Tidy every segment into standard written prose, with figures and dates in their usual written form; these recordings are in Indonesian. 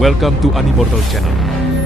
Welcome to Animortal Channel.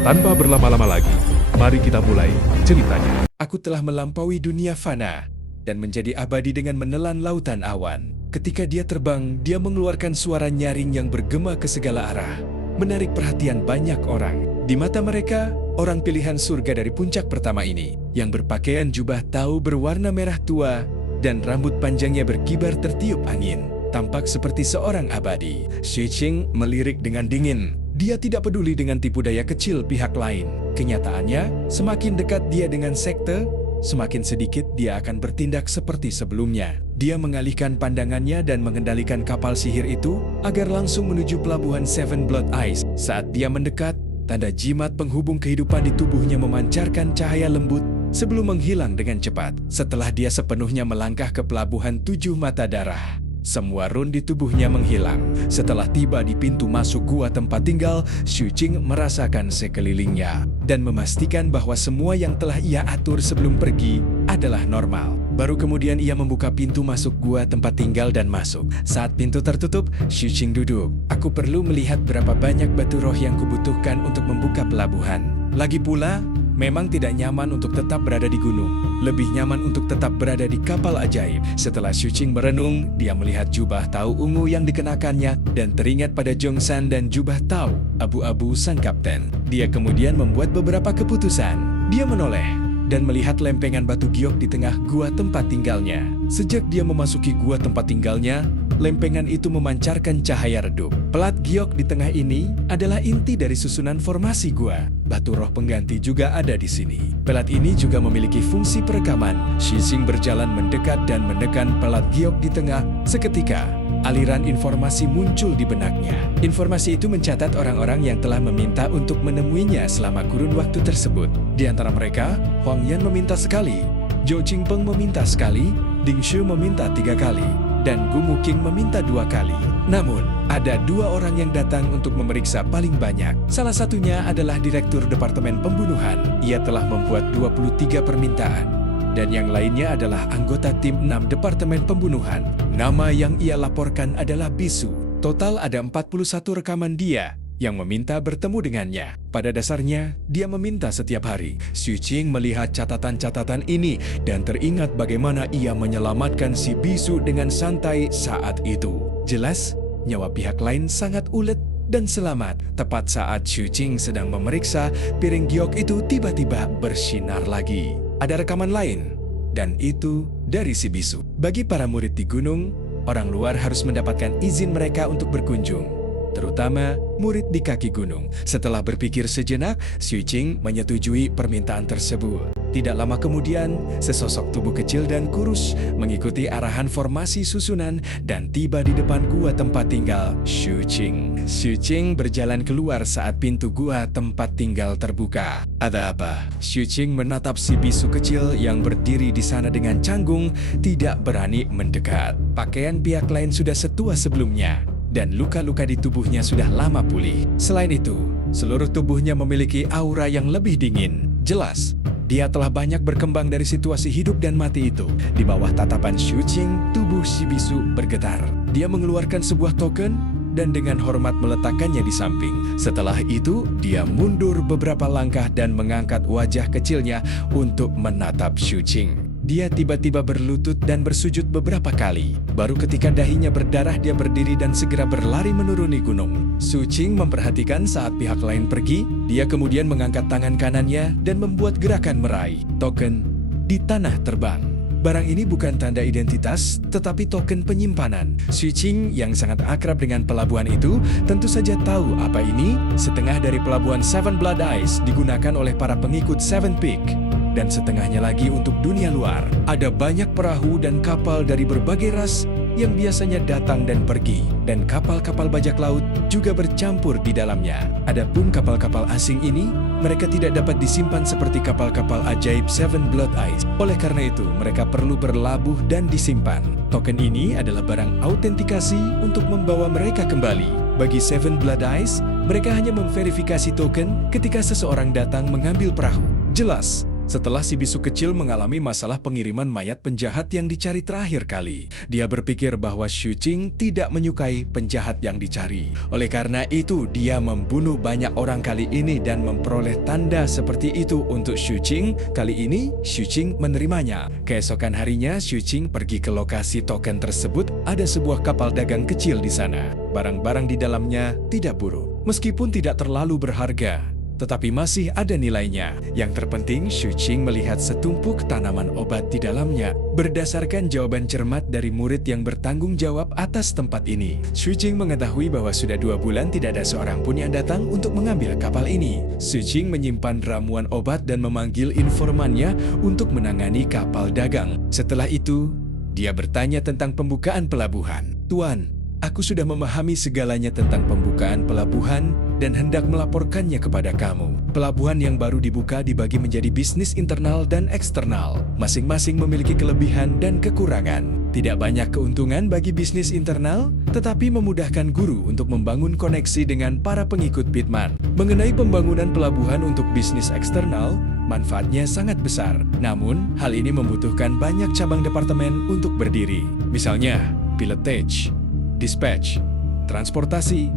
Tanpa berlama-lama lagi, mari kita mulai ceritanya. Aku telah melampaui dunia fana dan menjadi abadi dengan menelan lautan awan. Ketika dia terbang, dia mengeluarkan suara nyaring yang bergema ke segala arah, menarik perhatian banyak orang. Di mata mereka, orang pilihan surga dari puncak pertama ini, yang berpakaian jubah tau berwarna merah tua dan rambut panjangnya berkibar tertiup angin, tampak seperti seorang abadi. Xu Qing melirik dengan dingin. Dia tidak peduli dengan tipu daya kecil pihak lain. Kenyataannya, semakin dekat dia dengan sekte, semakin sedikit dia akan bertindak seperti sebelumnya. Dia mengalihkan pandangannya dan mengendalikan kapal sihir itu agar langsung menuju pelabuhan Seven Blood Eyes. Saat dia mendekat, tanda jimat penghubung kehidupan di tubuhnya memancarkan cahaya lembut sebelum menghilang dengan cepat. Setelah dia sepenuhnya melangkah ke pelabuhan Tujuh Mata Darah, semua run di tubuhnya menghilang. Setelah tiba di pintu masuk gua tempat tinggal, Xu Qing merasakan sekelilingnya dan memastikan bahwa semua yang telah ia atur sebelum pergi adalah normal. Baru kemudian ia membuka pintu masuk gua tempat tinggal dan masuk. Saat pintu tertutup, Xu Qing duduk. Aku perlu melihat berapa banyak batu roh yang kubutuhkan untuk membuka pelabuhan. Lagi pula, memang tidak nyaman untuk tetap berada di gunung. Lebih nyaman untuk tetap berada di kapal ajaib. Setelah Xu Qing merenung, dia melihat jubah tau ungu yang dikenakannya dan teringat pada Zhongshan dan jubah tau abu-abu sang kapten. Dia kemudian membuat beberapa keputusan. Dia menoleh dan melihat lempengan batu giok di tengah gua tempat tinggalnya. Sejak dia memasuki gua tempat tinggalnya, lempengan itu memancarkan cahaya redup. Pelat giok di tengah ini adalah inti dari susunan formasi gua. Batu roh pengganti juga ada di sini. Pelat ini juga memiliki fungsi perekaman. Xu Qing berjalan mendekat dan menekan pelat giok di tengah. Seketika, aliran informasi muncul di benaknya. Informasi itu mencatat orang-orang yang telah meminta untuk menemuinya selama kurun waktu tersebut. Di antara mereka, Huang Yan meminta sekali, Zhou Qingpeng meminta sekali, Ding Shu meminta 3 kali, dan Gu Muqing meminta 2 kali. Namun, ada 2 orang yang datang untuk memeriksa paling banyak. Salah satunya adalah Direktur Departemen Pembunuhan. Ia telah membuat 23 permintaan. Dan yang lainnya adalah anggota tim 6 Departemen Pembunuhan. Nama yang ia laporkan adalah Bisu. Total ada 41 rekaman dia yang meminta bertemu dengannya. Pada dasarnya, dia meminta setiap hari. Xu Qing melihat catatan-catatan ini dan teringat bagaimana ia menyelamatkan si Bisu dengan santai saat itu. Jelas, nyawa pihak lain sangat ulet dan selamat. Tepat saat Xu Qing sedang memeriksa, piring giok itu tiba-tiba bersinar lagi. Ada rekaman lain, dan itu dari si Bisu. Bagi para murid di gunung, orang luar harus mendapatkan izin mereka untuk berkunjung, terutama murid di kaki gunung. Setelah berpikir sejenak, Xu Qing menyetujui permintaan tersebut. Tidak lama kemudian, sesosok tubuh kecil dan kurus mengikuti arahan formasi susunan dan tiba di depan gua tempat tinggal Xu Qing. Xu Qing berjalan keluar saat pintu gua tempat tinggal terbuka. Ada apa? Xu Qing menatap si bisu kecil yang berdiri di sana dengan canggung, tidak berani mendekat. Pakaian pihak lain sudah setua sebelumnya, dan luka-luka di tubuhnya sudah lama pulih. Selain itu, seluruh tubuhnya memiliki aura yang lebih dingin. Jelas, dia telah banyak berkembang dari situasi hidup dan mati itu. Di bawah tatapan Xu Qing, tubuh si bisu bergetar. Dia mengeluarkan sebuah token dan dengan hormat meletakkannya di samping. Setelah itu, dia mundur beberapa langkah dan mengangkat wajah kecilnya untuk menatap Xu Qing. Dia tiba-tiba berlutut dan bersujud beberapa kali. Baru ketika dahinya berdarah, dia berdiri dan segera berlari menuruni gunung. Xu Qing memperhatikan saat pihak lain pergi. Dia kemudian mengangkat tangan kanannya dan membuat gerakan meraih token di tanah terbang. Barang ini bukan tanda identitas, tetapi token penyimpanan. Xu Qing yang sangat akrab dengan pelabuhan itu tentu saja tahu apa ini. Setengah dari pelabuhan Seven Blood Eyes digunakan oleh para pengikut Seven Peak, dan setengahnya lagi untuk dunia luar. Ada banyak perahu dan kapal dari berbagai ras yang biasanya datang dan pergi, dan kapal-kapal bajak laut juga bercampur di dalamnya. Adapun kapal-kapal asing ini, mereka tidak dapat disimpan seperti kapal-kapal ajaib Seven Blood Eyes. Oleh karena itu, mereka perlu berlabuh dan disimpan. Token ini adalah barang autentikasi untuk membawa mereka kembali. Bagi Seven Blood Eyes, mereka hanya memverifikasi token ketika seseorang datang mengambil perahu. Jelas, Setelah si bisu kecil mengalami masalah pengiriman mayat penjahat yang dicari terakhir kali, dia berpikir bahwa Xu Qing tidak menyukai penjahat yang dicari. Oleh karena itu, dia membunuh banyak orang kali ini dan memperoleh tanda seperti itu untuk Xu Qing. Kali ini, Xu Qing menerimanya. Keesokan harinya, Xu Qing pergi ke lokasi token tersebut. Ada sebuah kapal dagang kecil di sana. Barang-barang di dalamnya tidak buruk. Meskipun tidak terlalu berharga, tetapi masih ada nilainya. Yang terpenting, Xu Qing melihat setumpuk tanaman obat di dalamnya. Berdasarkan jawaban cermat dari murid yang bertanggung jawab atas tempat ini, Xu Qing mengetahui bahwa sudah 2 bulan tidak ada seorang pun yang datang untuk mengambil kapal ini. Xu Qing menyimpan ramuan obat dan memanggil informannya untuk menangani kapal dagang. Setelah itu, dia bertanya tentang pembukaan pelabuhan. "Tuan, aku sudah memahami segalanya tentang pembukaan pelabuhan dan hendak melaporkannya kepada kamu. Pelabuhan yang baru dibuka dibagi menjadi bisnis internal dan eksternal. Masing-masing memiliki kelebihan dan kekurangan. Tidak banyak keuntungan bagi bisnis internal, tetapi memudahkan guru untuk membangun koneksi dengan para pengikut Pitman. Mengenai pembangunan pelabuhan untuk bisnis eksternal, manfaatnya sangat besar. Namun, hal ini membutuhkan banyak cabang departemen untuk berdiri. Misalnya, pilotage, dispatch, transportasi,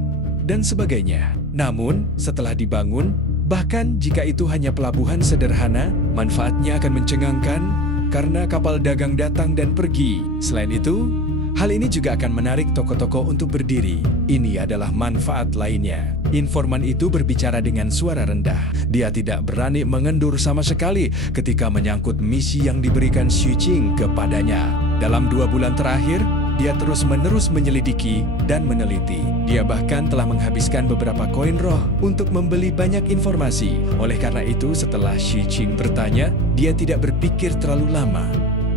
dan sebagainya. Namun, setelah dibangun, bahkan jika itu hanya pelabuhan sederhana, manfaatnya akan mencengangkan karena kapal dagang datang dan pergi. Selain itu, hal ini juga akan menarik toko-toko untuk berdiri. Ini adalah manfaat lainnya. Informan itu berbicara dengan suara rendah. Dia tidak berani mengendur sama sekali ketika menyangkut misi yang diberikan Xu Qing kepadanya. Dalam 2 bulan terakhir, dia terus-menerus menyelidiki dan meneliti. Dia bahkan telah menghabiskan beberapa koin roh untuk membeli banyak informasi. Oleh karena itu, setelah Xu Qing bertanya, dia tidak berpikir terlalu lama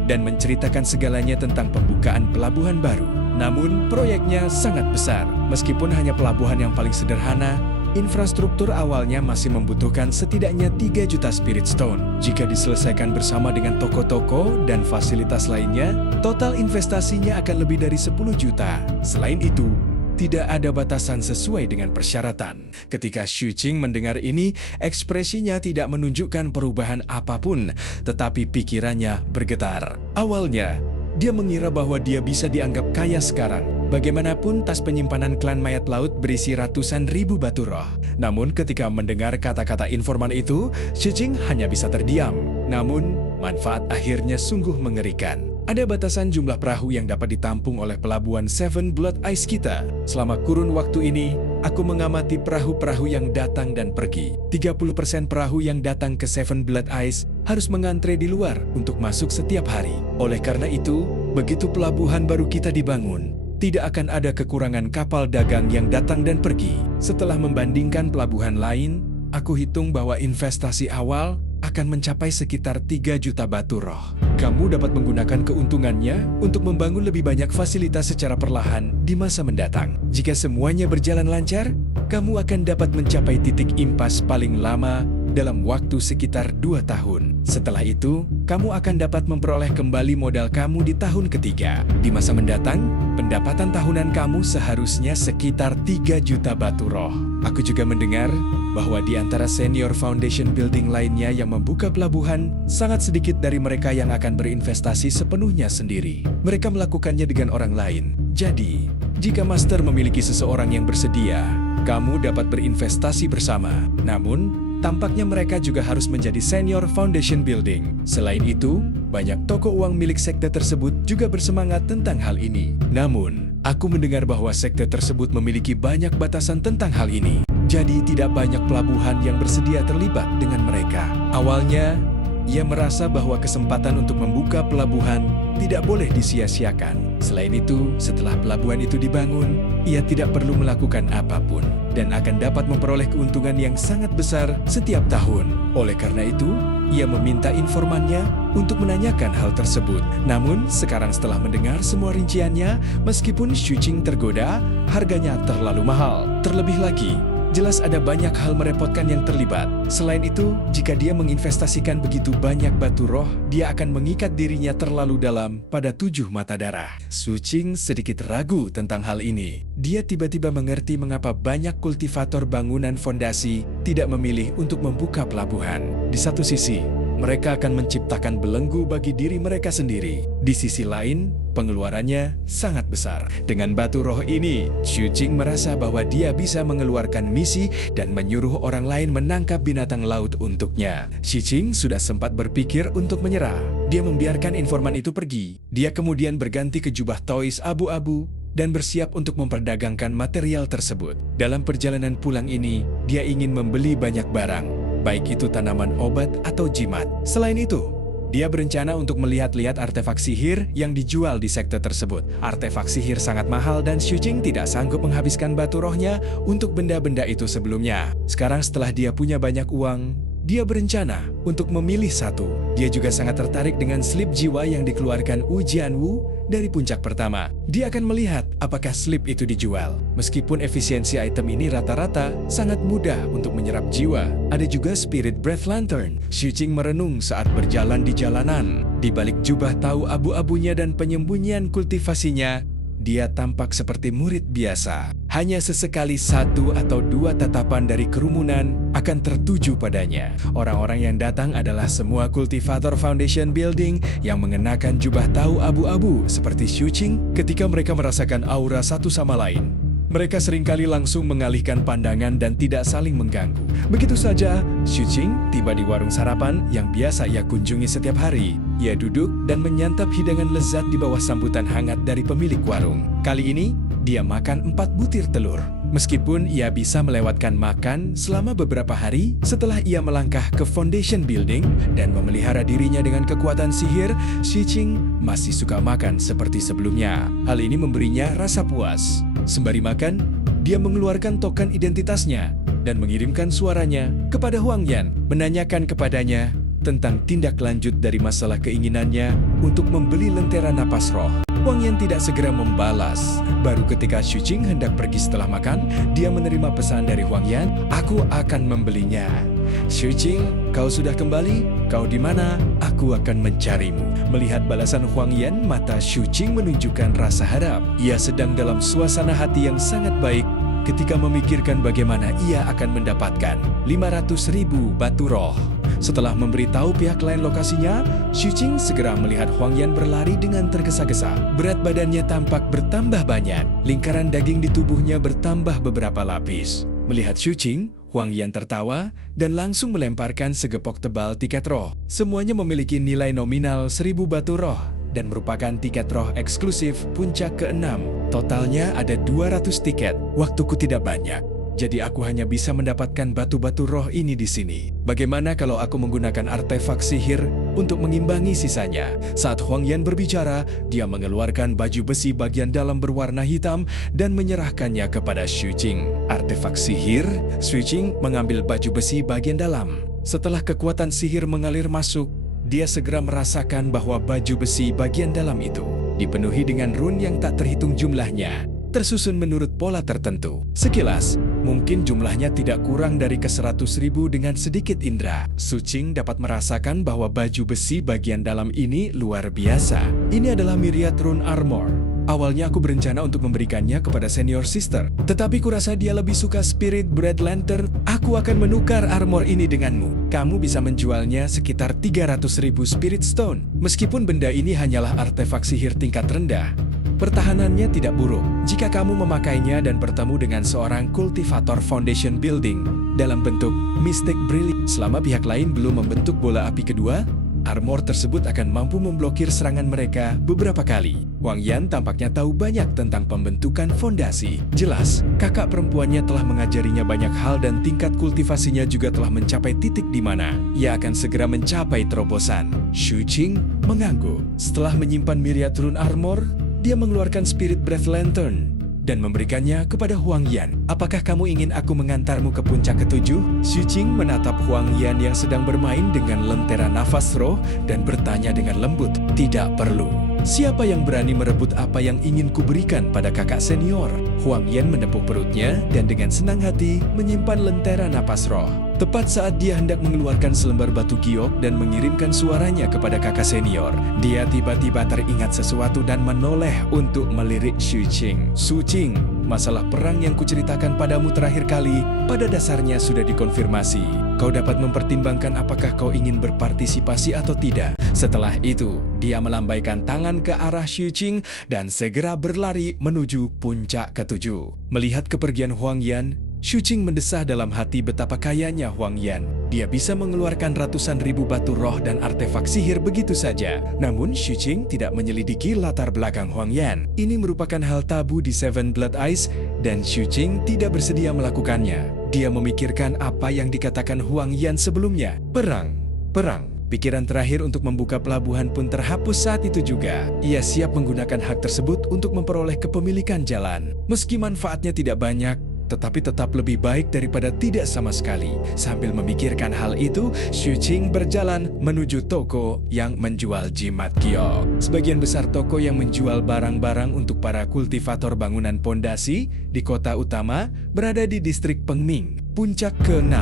dan menceritakan segalanya tentang pembukaan pelabuhan baru. Namun, proyeknya sangat besar. Meskipun hanya pelabuhan yang paling sederhana, infrastruktur awalnya masih membutuhkan setidaknya 3 juta Spirit Stone. Jika diselesaikan bersama dengan toko-toko dan fasilitas lainnya, total investasinya akan lebih dari 10 juta. Selain itu, tidak ada batasan sesuai dengan persyaratan. Ketika Xu Qing mendengar ini, ekspresinya tidak menunjukkan perubahan apapun, tetapi pikirannya bergetar. Awalnya, dia mengira bahwa dia bisa dianggap kaya sekarang. Bagaimanapun, tas penyimpanan klan mayat laut berisi ratusan ribu batu roh. Namun ketika mendengar kata-kata informan itu, Xu Qing hanya bisa terdiam. Namun, manfaat akhirnya sungguh mengerikan. Ada batasan jumlah perahu yang dapat ditampung oleh pelabuhan Seven Blood Ice kita. Selama kurun waktu ini, aku mengamati perahu-perahu yang datang dan pergi. 30% perahu yang datang ke Seven Blood Ice harus mengantre di luar untuk masuk setiap hari. Oleh karena itu, begitu pelabuhan baru kita dibangun, tidak akan ada kekurangan kapal dagang yang datang dan pergi. Setelah membandingkan pelabuhan lain, aku hitung bahwa investasi awal akan mencapai sekitar 3 juta batu roh. Kamu dapat menggunakan keuntungannya untuk membangun lebih banyak fasilitas secara perlahan di masa mendatang. Jika semuanya berjalan lancar, kamu akan dapat mencapai titik impas paling lama dalam waktu sekitar 2 tahun. Setelah itu, kamu akan dapat memperoleh kembali modal kamu di tahun ketiga. Di masa mendatang, pendapatan tahunan kamu seharusnya sekitar 3 juta batu roh. Aku juga mendengar bahwa di antara senior foundation building lainnya yang membuka pelabuhan, sangat sedikit dari mereka yang akan berinvestasi sepenuhnya sendiri. Mereka melakukannya dengan orang lain. Jadi, jika master memiliki seseorang yang bersedia, kamu dapat berinvestasi bersama. Namun, tampaknya mereka juga harus menjadi senior foundation building. Selain itu, banyak toko uang milik sekte tersebut juga bersemangat tentang hal ini. Namun, aku mendengar bahwa sekte tersebut memiliki banyak batasan tentang hal ini. Jadi tidak banyak pelabuhan yang bersedia terlibat dengan mereka. Awalnya, ia merasa bahwa kesempatan untuk membuka pelabuhan tidak boleh disia-siakan. Selain itu, setelah pelabuhan itu dibangun, ia tidak perlu melakukan apapun dan akan dapat memperoleh keuntungan yang sangat besar setiap tahun. Oleh karena itu, ia meminta informannya untuk menanyakan hal tersebut. Namun, sekarang setelah mendengar semua rinciannya, meskipun Xu Qing tergoda, harganya terlalu mahal. Terlebih lagi, jelas ada banyak hal merepotkan yang terlibat. Selain itu, jika dia menginvestasikan begitu banyak batu roh, dia akan mengikat dirinya terlalu dalam pada 7 mata darah. Xu Qing sedikit ragu tentang hal ini. Dia tiba-tiba mengerti mengapa banyak kultivator bangunan fondasi tidak memilih untuk membuka pelabuhan. Di satu sisi, mereka akan menciptakan belenggu bagi diri mereka sendiri. Di sisi lain, pengeluarannya sangat besar. Dengan batu roh ini, Xu Jing merasa bahwa dia bisa mengeluarkan misi dan menyuruh orang lain menangkap binatang laut untuknya. Xu Jing sudah sempat berpikir untuk menyerah. Dia membiarkan informan itu pergi. Dia kemudian berganti ke jubah toys abu-abu dan bersiap untuk memperdagangkan material tersebut. Dalam perjalanan pulang ini, dia ingin membeli banyak barang, baik itu tanaman obat atau jimat. Selain itu, dia berencana untuk melihat-lihat artefak sihir yang dijual di sekte tersebut. Artefak sihir sangat mahal dan Xu Jing tidak sanggup menghabiskan batu rohnya untuk benda-benda itu sebelumnya. Sekarang setelah dia punya banyak uang, dia berencana untuk memilih satu. Dia juga sangat tertarik dengan slip jiwa yang dikeluarkan Wu Jianwu dari puncak pertama. Dia akan melihat apakah slip itu dijual. Meskipun efisiensi item ini rata-rata, sangat mudah untuk menyerap jiwa. Ada juga Spirit Breath Lantern. Xu Jing merenung saat berjalan di jalanan. Di balik jubah tahu abu-abunya dan penyembunyian kultivasinya, dia tampak seperti murid biasa. Hanya sesekali 1 atau 2 tatapan dari kerumunan akan tertuju padanya. Orang-orang yang datang adalah semua kultivator Foundation Building yang mengenakan jubah tahu abu-abu seperti Xu Jing ketika mereka merasakan aura satu sama lain. Mereka seringkali langsung mengalihkan pandangan dan tidak saling mengganggu. Begitu saja, Xu Jing tiba di warung sarapan yang biasa ia kunjungi setiap hari. Ia duduk dan menyantap hidangan lezat di bawah sambutan hangat dari pemilik warung. Kali ini, dia makan 4 butir telur. Meskipun ia bisa melewatkan makan selama beberapa hari setelah ia melangkah ke Foundation Building dan memelihara dirinya dengan kekuatan sihir, Xu Jing masih suka makan seperti sebelumnya. Hal ini memberinya rasa puas. Sembari makan, dia mengeluarkan token identitasnya dan mengirimkan suaranya kepada Huang Yan, menanyakan kepadanya tentang tindak lanjut dari masalah keinginannya untuk membeli lentera napas roh. Huang Yan tidak segera membalas. Baru ketika Xu Jing hendak pergi setelah makan, dia menerima pesan dari Huang Yan, "Aku akan membelinya." "Xu Jing, kau sudah kembali? Kau di mana? Aku akan mencarimu." Melihat balasan Huang Yan, mata Xu Jing menunjukkan rasa harap. Ia sedang dalam suasana hati yang sangat baik ketika memikirkan bagaimana ia akan mendapatkan 500.000 batu roh. Setelah memberitahu pihak lain lokasinya, Xu Jing segera melihat Huang Yan berlari dengan tergesa-gesa. Berat badannya tampak bertambah banyak. Lingkaran daging di tubuhnya bertambah beberapa lapis. Melihat Xu Jing, Huang Yan tertawa dan langsung melemparkan segepok tebal tiket roh. Semuanya memiliki nilai nominal 1.000 batu roh dan merupakan tiket roh eksklusif puncak ke-6. Totalnya ada 200 tiket. Waktuku tidak banyak, jadi aku hanya bisa mendapatkan batu-batu roh ini di sini. Bagaimana kalau aku menggunakan artefak sihir untuk mengimbangi sisanya? Saat Huang Yan berbicara, dia mengeluarkan baju besi bagian dalam berwarna hitam dan menyerahkannya kepada Xu Jing. Artefak sihir, Xu Jing mengambil baju besi bagian dalam. Setelah kekuatan sihir mengalir masuk, dia segera merasakan bahwa baju besi bagian dalam itu dipenuhi dengan rune yang tak terhitung jumlahnya, tersusun menurut pola tertentu. Sekilas, mungkin jumlahnya tidak kurang dari ke-100.000 dengan sedikit indera. Xu Jing dapat merasakan bahwa baju besi bagian dalam ini luar biasa. Ini adalah Myriad Rune Armor. Awalnya aku berencana untuk memberikannya kepada senior sister, tetapi kurasa dia lebih suka Spirit Breath Lantern. Aku akan menukar armor ini denganmu. Kamu bisa menjualnya sekitar 300.000 Spirit Stone. Meskipun benda ini hanyalah artefak sihir tingkat rendah, pertahanannya tidak buruk jika kamu memakainya dan bertemu dengan seorang kultivator Foundation Building dalam bentuk Mystic Brilliant. Selama pihak lain belum membentuk bola api kedua, armor tersebut akan mampu memblokir serangan mereka beberapa kali. Huang Yan tampaknya tahu banyak tentang pembentukan fondasi. Jelas, kakak perempuannya telah mengajarinya banyak hal dan tingkat kultivasinya juga telah mencapai titik di mana ia akan segera mencapai terobosan. Xu Jing mengangguk. Setelah menyimpan Myriad Rune Armor, dia mengeluarkan Spirit Breath Lantern dan memberikannya kepada Huang Yan. "Apakah kamu ingin aku mengantarmu ke puncak ke-7? Xu Jing menatap Huang Yan yang sedang bermain dengan lentera nafas roh dan bertanya dengan lembut, "Tidak perlu. Siapa yang berani merebut apa yang ingin kuberikan pada kakak senior?" Huang Yan menepuk perutnya dan dengan senang hati menyimpan lentera napas roh. Tepat saat dia hendak mengeluarkan selembar batu giok dan mengirimkan suaranya kepada kakak senior, dia tiba-tiba teringat sesuatu dan menoleh untuk melirik Xu Jing. Xu Jing masalah perang yang kuceritakan padamu terakhir kali pada dasarnya sudah dikonfirmasi. Kau dapat mempertimbangkan apakah kau ingin berpartisipasi atau tidak. Setelah itu, dia melambaikan tangan ke arah Xu Qing dan segera berlari menuju puncak ketujuh. Melihat kepergian Huang Yan, Xu Qing mendesah dalam hati betapa kayanya Huang Yan. Dia bisa mengeluarkan ratusan ribu batu roh dan artefak sihir begitu saja. Namun Xu Qing tidak menyelidiki latar belakang Huang Yan. Ini merupakan hal tabu di Seven Blood Eyes dan Xu Qing tidak bersedia melakukannya. Dia memikirkan apa yang dikatakan Huang Yan sebelumnya. Perang. Pikiran terakhir untuk membuka pelabuhan pun terhapus saat itu juga. Ia siap menggunakan hak tersebut untuk memperoleh kepemilikan jalan. Meski manfaatnya tidak banyak, tetapi tetap lebih baik daripada tidak sama sekali. Sambil memikirkan hal itu, Xu Qing berjalan menuju toko yang menjual jimat giok. Sebagian besar toko yang menjual barang-barang untuk para kultivator bangunan pondasi di kota utama berada di distrik Pengming, puncak ke-6.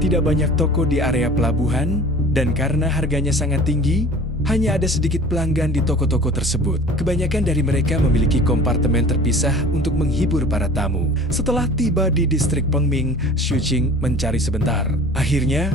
Tidak banyak toko di area pelabuhan, dan karena harganya sangat tinggi, hanya ada sedikit pelanggan di toko-toko tersebut. Kebanyakan dari mereka memiliki kompartemen terpisah untuk menghibur para tamu. Setelah tiba di distrik Pengming, Xu Qing mencari sebentar. Akhirnya,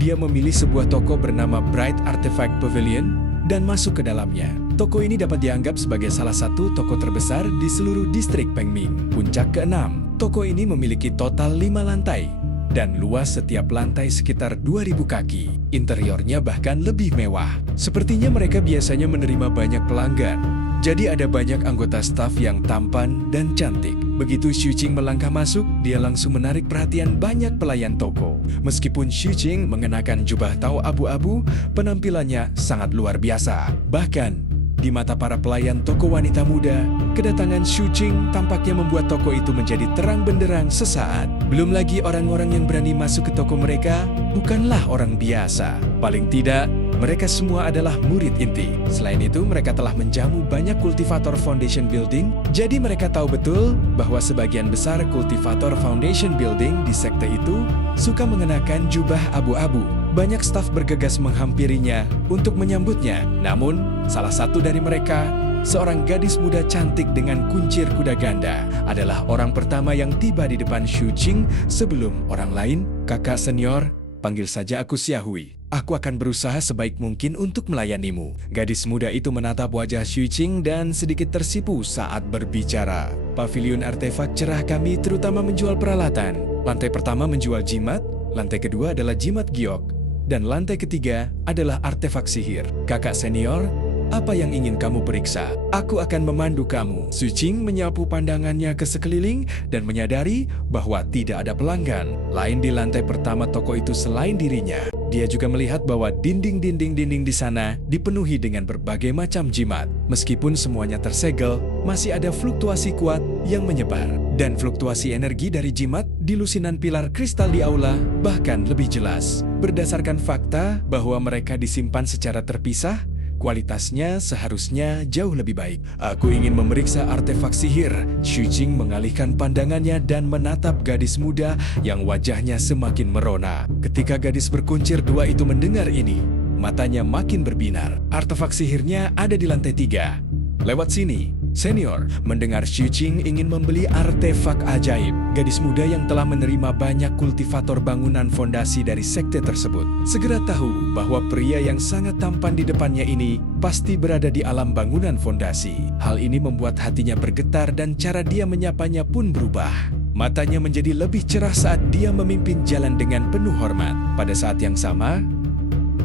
dia memilih sebuah toko bernama Bright Artifact Pavilion dan masuk ke dalamnya. Toko ini dapat dianggap sebagai salah satu toko terbesar di seluruh distrik Pengming, puncak ke-6. Toko ini memiliki total 5 lantai dan luas setiap lantai sekitar 2.000 kaki. Interiornya bahkan lebih mewah. Sepertinya mereka biasanya menerima banyak pelanggan. Jadi ada banyak anggota staf yang tampan dan cantik. Begitu Xu Qing melangkah masuk, dia langsung menarik perhatian banyak pelayan toko. Meskipun Xu Qing mengenakan jubah tau abu-abu, penampilannya sangat luar biasa. Bahkan, di mata para pelayan toko wanita muda, kedatangan Xu Qing tampaknya membuat toko itu menjadi terang benderang sesaat. Belum lagi orang-orang yang berani masuk ke toko mereka bukanlah orang biasa. Paling tidak, mereka semua adalah murid inti. Selain itu, mereka telah menjamu banyak kultivator Foundation Building, jadi mereka tahu betul bahwa sebagian besar kultivator Foundation Building di sekte itu suka mengenakan jubah abu-abu. Banyak staf bergegas menghampirinya untuk menyambutnya. Namun, salah satu dari mereka, seorang gadis muda cantik dengan kuncir kuda ganda, adalah orang pertama yang tiba di depan Xu Qing sebelum orang lain. Kakak senior, panggil saja aku Xiaohui. Aku akan berusaha sebaik mungkin untuk melayanimu. Gadis muda itu menatap wajah Xu Qing dan sedikit tersipu saat berbicara. Pavilion artefak cerah kami terutama menjual peralatan. Lantai pertama menjual jimat, lantai kedua adalah jimat giok, dan lantai ketiga adalah artefak sihir. Kakak senior, apa yang ingin kamu periksa? Aku akan memandu kamu. Xu Qing menyapu pandangannya ke sekeliling dan menyadari bahwa tidak ada pelanggan lain di lantai pertama toko itu selain dirinya. Dia juga melihat bahwa dinding-dinding di sana dipenuhi dengan berbagai macam jimat. Meskipun semuanya tersegel, masih ada fluktuasi kuat yang menyebar. Dan fluktuasi energi dari jimat di lusinan pilar kristal di aula bahkan lebih jelas. Berdasarkan fakta bahwa mereka disimpan secara terpisah, kualitasnya seharusnya jauh lebih baik. Aku ingin memeriksa artefak sihir. Xu Qing mengalihkan pandangannya dan menatap gadis muda yang wajahnya semakin merona. Ketika gadis berkuncir dua itu mendengar ini, matanya makin berbinar. Artefak sihirnya ada di lantai 3. Lewat sini. Senior mendengar Xu Qing ingin membeli artefak ajaib. Gadis muda yang telah menerima banyak kultivator bangunan fondasi dari sekte tersebut segera tahu bahwa pria yang sangat tampan di depannya ini pasti berada di alam bangunan fondasi. Hal ini membuat hatinya bergetar dan cara dia menyapanya pun berubah. Matanya menjadi lebih cerah saat dia memimpin jalan dengan penuh hormat. Pada saat yang sama,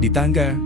di tangga,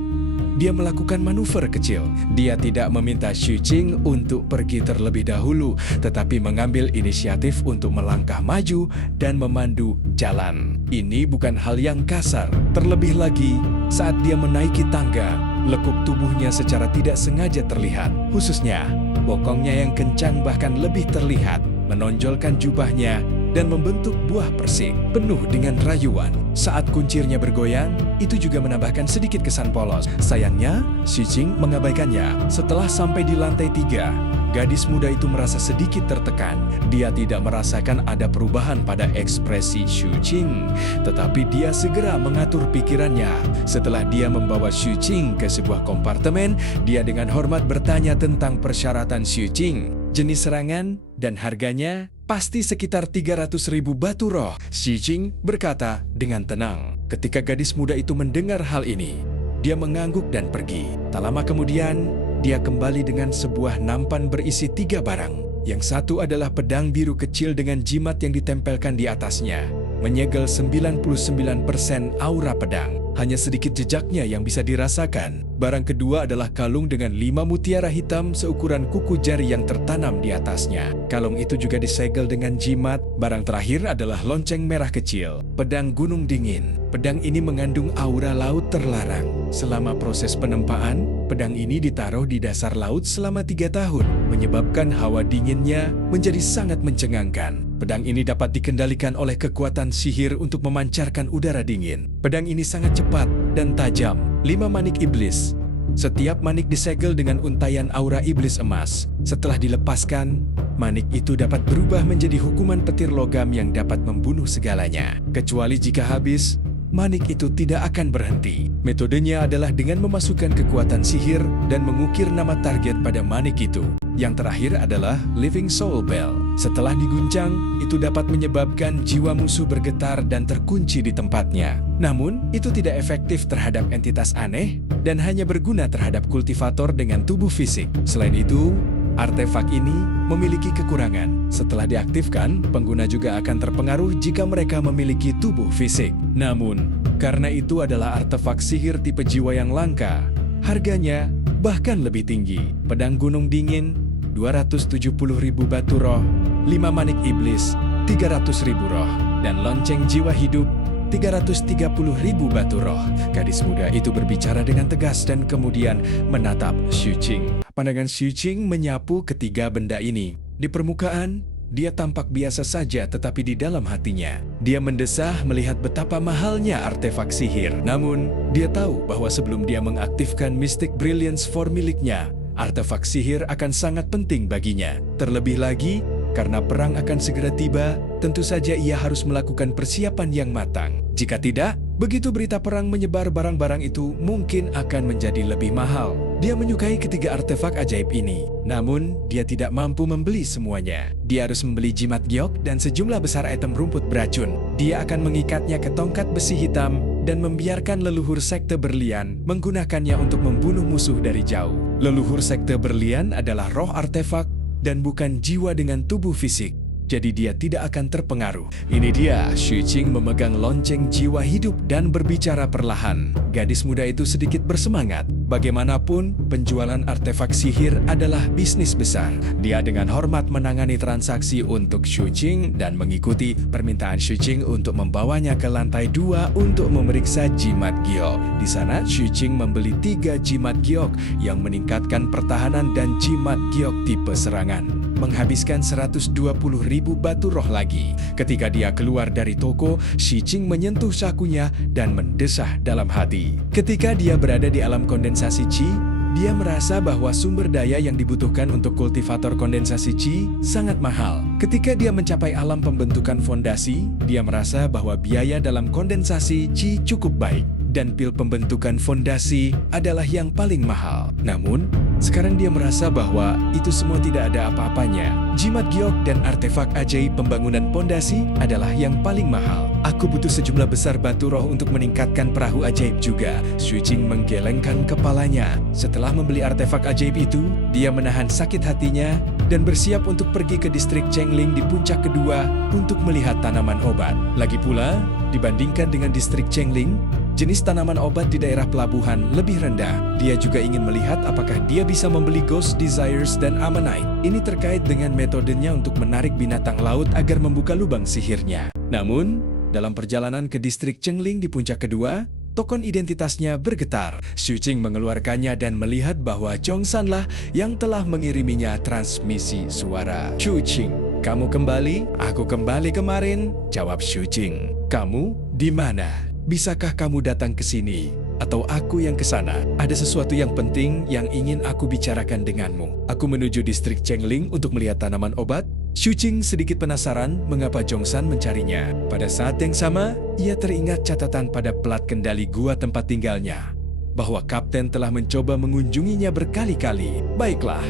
dia melakukan manuver kecil. Dia tidak meminta Xu Qing untuk pergi terlebih dahulu, tetapi mengambil inisiatif untuk melangkah maju dan memandu jalan. Ini bukan hal yang kasar. Terlebih lagi, saat dia menaiki tangga, lekuk tubuhnya secara tidak sengaja terlihat. Khususnya, bokongnya yang kencang bahkan lebih terlihat, menonjolkan jubahnya dan membentuk buah persik penuh dengan rayuan. Saat kuncirnya bergoyang, itu juga menambahkan sedikit kesan polos. Sayangnya, Xu Qing mengabaikannya. Setelah sampai di lantai 3, gadis muda itu merasa sedikit tertekan. Dia tidak merasakan ada perubahan pada ekspresi Xu Qing, tetapi dia segera mengatur pikirannya. Setelah dia membawa Xu Qing ke sebuah kompartemen, dia dengan hormat bertanya tentang persyaratan Xu Qing. jenis serangan, dan harganya pasti sekitar 300.000 batu roh. Xi Jing berkata dengan tenang. Ketika gadis muda itu mendengar hal ini, dia mengangguk dan pergi. Tak lama kemudian, dia kembali dengan sebuah nampan berisi 3 barang. Yang satu adalah pedang biru kecil dengan jimat yang ditempelkan di atasnya, menyegel 99% aura pedang. Hanya sedikit jejaknya yang bisa dirasakan. Barang kedua adalah kalung dengan 5 mutiara hitam seukuran kuku jari yang tertanam di atasnya. Kalung itu juga disegel dengan jimat. Barang terakhir adalah lonceng merah kecil, pedang gunung dingin. Pedang ini mengandung aura laut terlarang. Selama proses penempaan, pedang ini ditaruh di dasar laut selama 3 tahun, menyebabkan hawa dinginnya menjadi sangat mencengangkan. Pedang ini dapat dikendalikan oleh kekuatan sihir untuk memancarkan udara dingin. Pedang ini sangat cepat dan tajam. 5 manik iblis. Setiap manik disegel dengan untayan aura iblis emas. Setelah dilepaskan, manik itu dapat berubah menjadi hukuman petir logam yang dapat membunuh segalanya. Kecuali jika habis, manik itu tidak akan berhenti. Metodenya adalah dengan memasukkan kekuatan sihir dan mengukir nama target pada manik itu. Yang terakhir adalah Living Soul Bell. Setelah diguncang, itu dapat menyebabkan jiwa musuh bergetar dan terkunci di tempatnya. Namun, itu tidak efektif terhadap entitas aneh dan hanya berguna terhadap kultivator dengan tubuh fisik. Selain itu, artefak ini memiliki kekurangan. Setelah diaktifkan, pengguna juga akan terpengaruh jika mereka memiliki tubuh fisik. Namun, karena itu adalah artefak sihir tipe jiwa yang langka, harganya bahkan lebih tinggi. Pedang gunung dingin, 270.000 batu roh, 5 manik iblis, 300.000 roh, dan lonceng jiwa hidup, 330.000 batu roh. Gadis muda itu berbicara dengan tegas dan kemudian menatap Xu Qing. Pandangan Xu Qing menyapu ketiga benda ini. Di permukaan, dia tampak biasa saja, tetapi di dalam hatinya, dia mendesah melihat betapa mahalnya artefak sihir. Namun, dia tahu bahwa sebelum dia mengaktifkan Mystic Brilliance Force miliknya, artefak sihir akan sangat penting baginya. Terlebih lagi, karena perang akan segera tiba, tentu saja ia harus melakukan persiapan yang matang. Jika tidak, begitu berita perang menyebar, barang-barang itu mungkin akan menjadi lebih mahal. Dia menyukai ketiga artefak ajaib ini, namun dia tidak mampu membeli semuanya. Dia harus membeli jimat giok dan sejumlah besar item rumput beracun. Dia akan mengikatnya ke tongkat besi hitam dan membiarkan leluhur sekte berlian menggunakannya untuk membunuh musuh dari jauh. Leluhur sekte berlian adalah roh artefak dan bukan jiwa dengan tubuh fisik. Jadi dia tidak akan terpengaruh. Ini dia, Xu Qing memegang lonceng jiwa hidup dan berbicara perlahan. Gadis muda itu sedikit bersemangat. Bagaimanapun, penjualan artefak sihir adalah bisnis besar. Dia dengan hormat menangani transaksi untuk Xu Qing dan mengikuti permintaan Xu Qing untuk membawanya ke lantai 2 untuk memeriksa jimat giok. Di sana, Xu Qing membeli 3 jimat giok yang meningkatkan pertahanan dan jimat giok tipe serangan. Menghabiskan 120.000 batu roh lagi. Ketika dia keluar dari toko, Xi Qing menyentuh sakunya dan mendesah dalam hati. Ketika dia berada di alam kondensasi Qi, dia merasa bahwa sumber daya yang dibutuhkan untuk kultivator kondensasi Qi sangat mahal. Ketika dia mencapai alam pembentukan fondasi, dia merasa bahwa biaya dalam kondensasi Qi cukup baik. Dan pil pembentukan fondasi adalah yang paling mahal. Namun, sekarang dia merasa bahwa itu semua tidak ada apa-apanya. Jimat giok dan artefak ajaib pembangunan fondasi adalah yang paling mahal. Aku butuh sejumlah besar batu roh untuk meningkatkan perahu ajaib juga. Xu Qing menggelengkan kepalanya. Setelah membeli artefak ajaib itu, dia menahan sakit hatinya dan bersiap untuk pergi ke distrik Chengling di puncak kedua untuk melihat tanaman obat. Lagi pula, dibandingkan dengan distrik Chengling, jenis tanaman obat di daerah pelabuhan lebih rendah. Dia juga ingin melihat apakah dia bisa membeli Ghost Desires dan Ammonite. Ini terkait dengan metodenya untuk menarik binatang laut agar membuka lubang sihirnya. Namun, dalam perjalanan ke distrik Chengling di puncak kedua, token identitasnya bergetar. Xu Qing mengeluarkannya dan melihat bahwa Zhongshanlah yang telah mengiriminya transmisi suara. Xu Qing, kamu kembali? Aku kembali kemarin, jawab Xu Qing. Kamu di mana? Bisakah kamu datang ke sini? Atau aku yang ke sana? Ada sesuatu yang penting yang ingin aku bicarakan denganmu. Aku menuju distrik Chengling untuk melihat tanaman obat. Xu Qing sedikit penasaran mengapa Zhongshan mencarinya. Pada saat yang sama, ia teringat catatan pada plat kendali gua tempat tinggalnya, bahwa kapten telah mencoba mengunjunginya berkali-kali. Baiklah,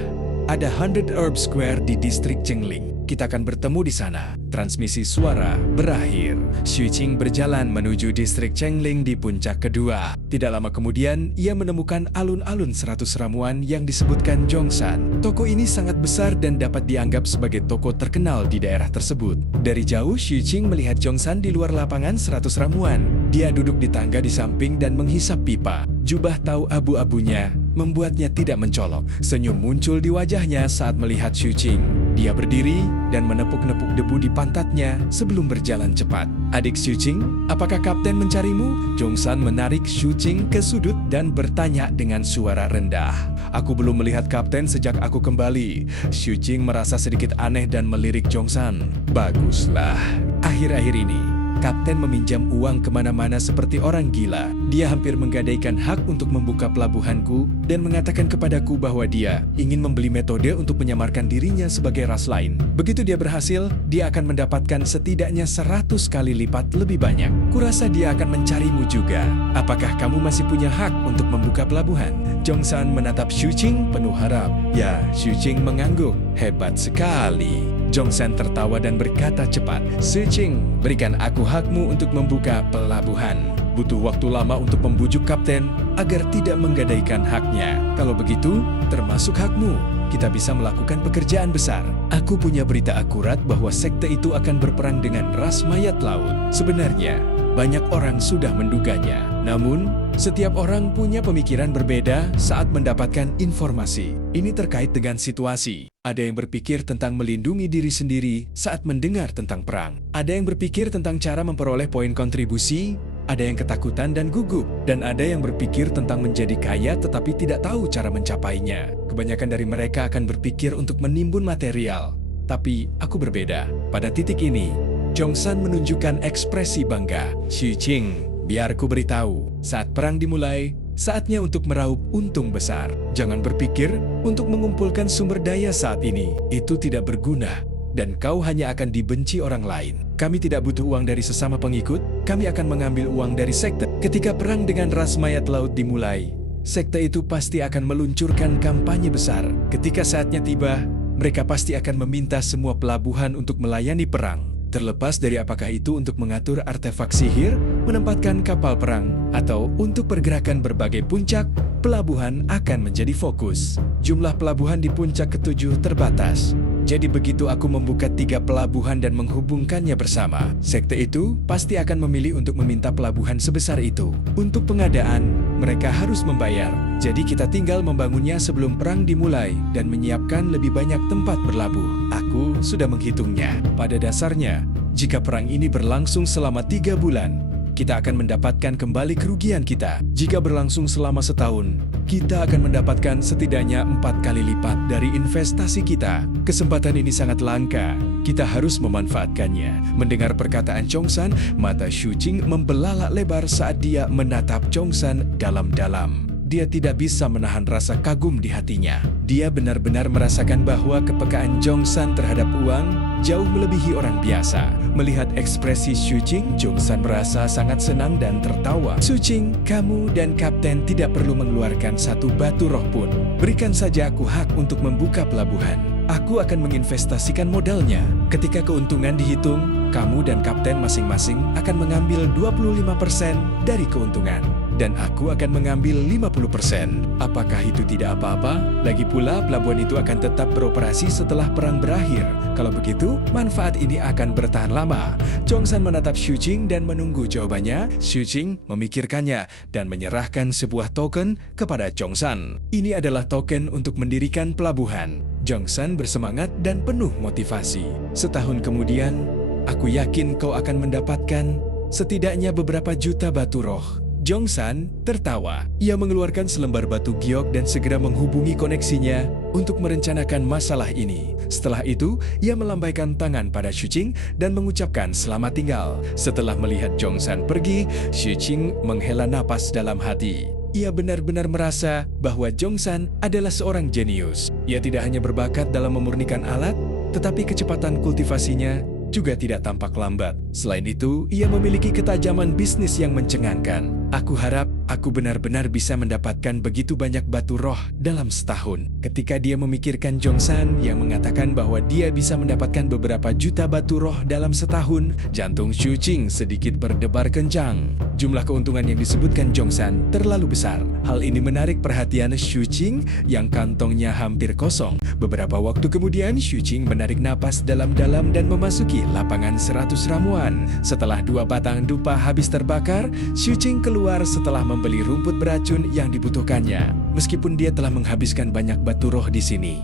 Ada 100 Herb Square di distrik Zhengling. Kita akan bertemu di sana. Transmisi suara berakhir. Xu Qing berjalan menuju distrik Zhengling di puncak kedua. Tidak lama kemudian, ia menemukan alun-alun 100 ramuan yang disebutkan Zhongshan. Toko ini sangat besar dan dapat dianggap sebagai toko terkenal di daerah tersebut. Dari jauh, Xu Qing melihat Zhongshan di luar lapangan 100 ramuan. Dia duduk di tangga di samping dan menghisap pipa. Jubah tau abu-abunya membuatnya tidak mencolok. Senyum muncul di wajahnya saat melihat Xu Qing. Dia berdiri dan menepuk-nepuk debu di pantatnya sebelum berjalan cepat. Adik Xu Qing, apakah kapten mencarimu? Zhongshan menarik Xu Qing ke sudut dan bertanya dengan suara rendah. Aku belum melihat kapten sejak aku kembali. Xu Qing merasa sedikit aneh dan melirik Zhongshan. Baguslah. Akhir-akhir ini, kapten meminjam uang kemana-mana seperti orang gila. Dia hampir menggadaikan hak untuk membuka pelabuhanku dan mengatakan kepadaku bahwa dia ingin membeli metode untuk menyamarkan dirinya sebagai ras lain. Begitu dia berhasil, dia akan mendapatkan setidaknya 100 kali lipat lebih banyak. Kurasa dia akan mencarimu juga. Apakah kamu masih punya hak untuk membuka pelabuhan? Zhongshan menatap Xu Qing penuh harap. Ya, Xu Qing mengangguk. Hebat sekali. Zhongshan tertawa dan berkata cepat, Xu Qing, berikan aku hakmu untuk membuka pelabuhan. Butuh waktu lama untuk membujuk kapten agar tidak menggadaikan haknya. Kalau begitu, termasuk hakmu. Kita bisa melakukan pekerjaan besar. Aku punya berita akurat bahwa sekte itu akan berperang dengan ras mayat laut. Sebenarnya, banyak orang sudah menduganya. Namun, setiap orang punya pemikiran berbeda saat mendapatkan informasi. Ini terkait dengan situasi. Ada yang berpikir tentang melindungi diri sendiri saat mendengar tentang perang. Ada yang berpikir tentang cara memperoleh poin kontribusi, ada yang ketakutan dan gugup, dan ada yang berpikir tentang menjadi kaya tetapi tidak tahu cara mencapainya. Kebanyakan dari mereka akan berpikir untuk menimbun material. Tapi aku berbeda. Pada titik ini, Zhongshan menunjukkan ekspresi bangga. Xu Qing, biar ku beritahu, saat perang dimulai, saatnya untuk meraup untung besar. Jangan berpikir untuk mengumpulkan sumber daya saat ini. Itu tidak berguna, dan kau hanya akan dibenci orang lain. Kami tidak butuh uang dari sesama pengikut, kami akan mengambil uang dari sekte. Ketika perang dengan ras mayat laut dimulai, sekte itu pasti akan meluncurkan kampanye besar. Ketika saatnya tiba, mereka pasti akan meminta semua pelabuhan untuk melayani perang. Terlepas dari apakah itu untuk mengatur artefak sihir, menempatkan kapal perang, atau untuk pergerakan berbagai puncak, pelabuhan akan menjadi fokus. Jumlah pelabuhan di puncak ketujuh terbatas. Jadi begitu aku membuka 3 pelabuhan dan menghubungkannya bersama, sekte itu pasti akan memilih untuk meminta pelabuhan sebesar itu. Untuk pengadaan, mereka harus membayar. Jadi kita tinggal membangunnya sebelum perang dimulai dan menyiapkan lebih banyak tempat berlabuh. Aku sudah menghitungnya. Pada dasarnya, jika perang ini berlangsung selama 3 bulan, kita akan mendapatkan kembali kerugian kita. Jika berlangsung selama setahun, kita akan mendapatkan setidaknya 4 kali lipat dari investasi kita. Kesempatan ini sangat langka. Kita harus memanfaatkannya. Mendengar perkataan Zhongshan, mata Xu Qing membelalak lebar saat dia menatap Zhongshan dalam-dalam. Dia tidak bisa menahan rasa kagum di hatinya. Dia benar-benar merasakan bahwa kepekaan Zhongshan terhadap uang jauh melebihi orang biasa. Melihat ekspresi Xu Qing, Zhongshan merasa sangat senang dan tertawa. Xu Qing, kamu dan kapten tidak perlu mengeluarkan satu batu roh pun. Berikan saja aku hak untuk membuka pelabuhan. Aku akan menginvestasikan modalnya. Ketika keuntungan dihitung, kamu dan kapten masing-masing akan mengambil 25% dari keuntungan. Dan aku akan mengambil 50%. Apakah itu tidak apa-apa? Lagi pula, pelabuhan itu akan tetap beroperasi setelah perang berakhir. Kalau begitu, manfaat ini akan bertahan lama. Zhongshan menatap Xu Qing dan menunggu jawabannya. Xu Qing memikirkannya dan menyerahkan sebuah token kepada Zhongshan. Ini adalah token untuk mendirikan pelabuhan. Zhongshan bersemangat dan penuh motivasi. Setahun kemudian, aku yakin kau akan mendapatkan setidaknya beberapa juta batu roh. Zhongshan tertawa. Ia mengeluarkan selembar batu giok dan segera menghubungi koneksinya untuk merencanakan masalah ini. Setelah itu, ia melambaikan tangan pada Xu Qing dan mengucapkan selamat tinggal. Setelah melihat Zhongshan pergi, Xu Qing menghela napas dalam hati. Ia benar-benar merasa bahwa Zhongshan adalah seorang jenius. Ia tidak hanya berbakat dalam memurnikan alat, tetapi kecepatan kultivasinya juga tidak tampak lambat. Selain itu, ia memiliki ketajaman bisnis yang mencengangkan. Aku harap Aku benar-benar bisa mendapatkan begitu banyak batu roh dalam setahun. Ketika dia memikirkan Jongsan yang mengatakan bahwa dia bisa mendapatkan beberapa juta batu roh dalam setahun, jantung Xu Qing sedikit berdebar kencang. Jumlah keuntungan yang disebutkan Jongsan terlalu besar. Hal ini menarik perhatian Xu Qing yang kantongnya hampir kosong. Beberapa waktu kemudian, Xu Qing menarik napas dalam-dalam dan memasuki lapangan 100 ramuan. Setelah 2 batang dupa habis terbakar, Xu Qing keluar setelah membeli rumput beracun yang dibutuhkannya. Meskipun dia telah menghabiskan banyak batu roh di sini,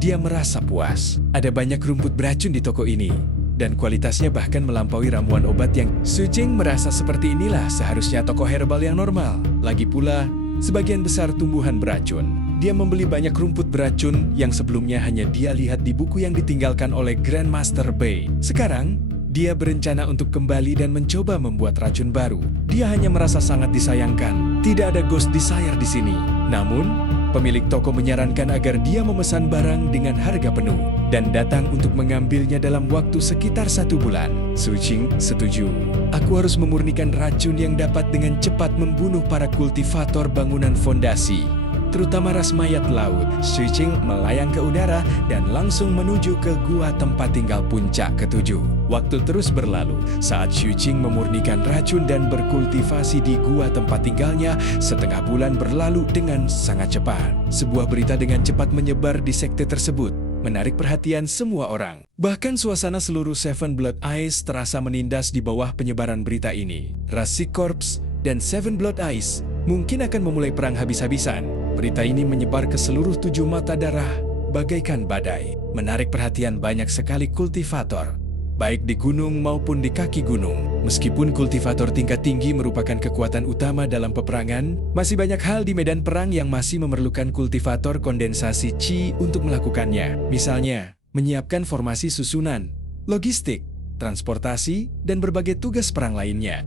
dia merasa puas. Ada banyak rumput beracun di toko ini, dan kualitasnya bahkan melampaui ramuan obat yang Xu Qing merasa seperti inilah seharusnya toko herbal yang normal. Lagi pula, sebagian besar tumbuhan beracun. Dia membeli banyak rumput beracun yang sebelumnya hanya dia lihat di buku yang ditinggalkan oleh Grandmaster Bei. Sekarang, dia berencana untuk kembali dan mencoba membuat racun baru. Dia hanya merasa sangat disayangkan. Tidak ada Ghost Desire di sini. Namun, pemilik toko menyarankan agar dia memesan barang dengan harga penuh dan datang untuk mengambilnya dalam waktu sekitar 1 bulan. Xu Qing setuju. Aku harus memurnikan racun yang dapat dengan cepat membunuh para kultivator bangunan fondasi, terutama ras mayat laut. Xu Qing melayang ke udara dan langsung menuju ke gua tempat tinggal puncak ke-7. Waktu terus berlalu. Saat Xu Qing memurnikan racun dan berkultivasi di gua tempat tinggalnya, setengah bulan berlalu dengan sangat cepat. Sebuah berita dengan cepat menyebar di sekte tersebut, menarik perhatian semua orang. Bahkan suasana seluruh Seven Blood Eyes terasa menindas di bawah penyebaran berita ini. Ras Sea Corps dan Seven Blood Eyes mungkin akan memulai perang habis-habisan. Berita ini menyebar ke seluruh 7 mata darah bagaikan badai, menarik perhatian banyak sekali kultivator, baik di gunung maupun di kaki gunung. Meskipun kultivator tingkat tinggi merupakan kekuatan utama dalam peperangan, masih banyak hal di medan perang yang masih memerlukan kultivator kondensasi Qi untuk melakukannya. Misalnya, menyiapkan formasi susunan, logistik, transportasi, dan berbagai tugas perang lainnya.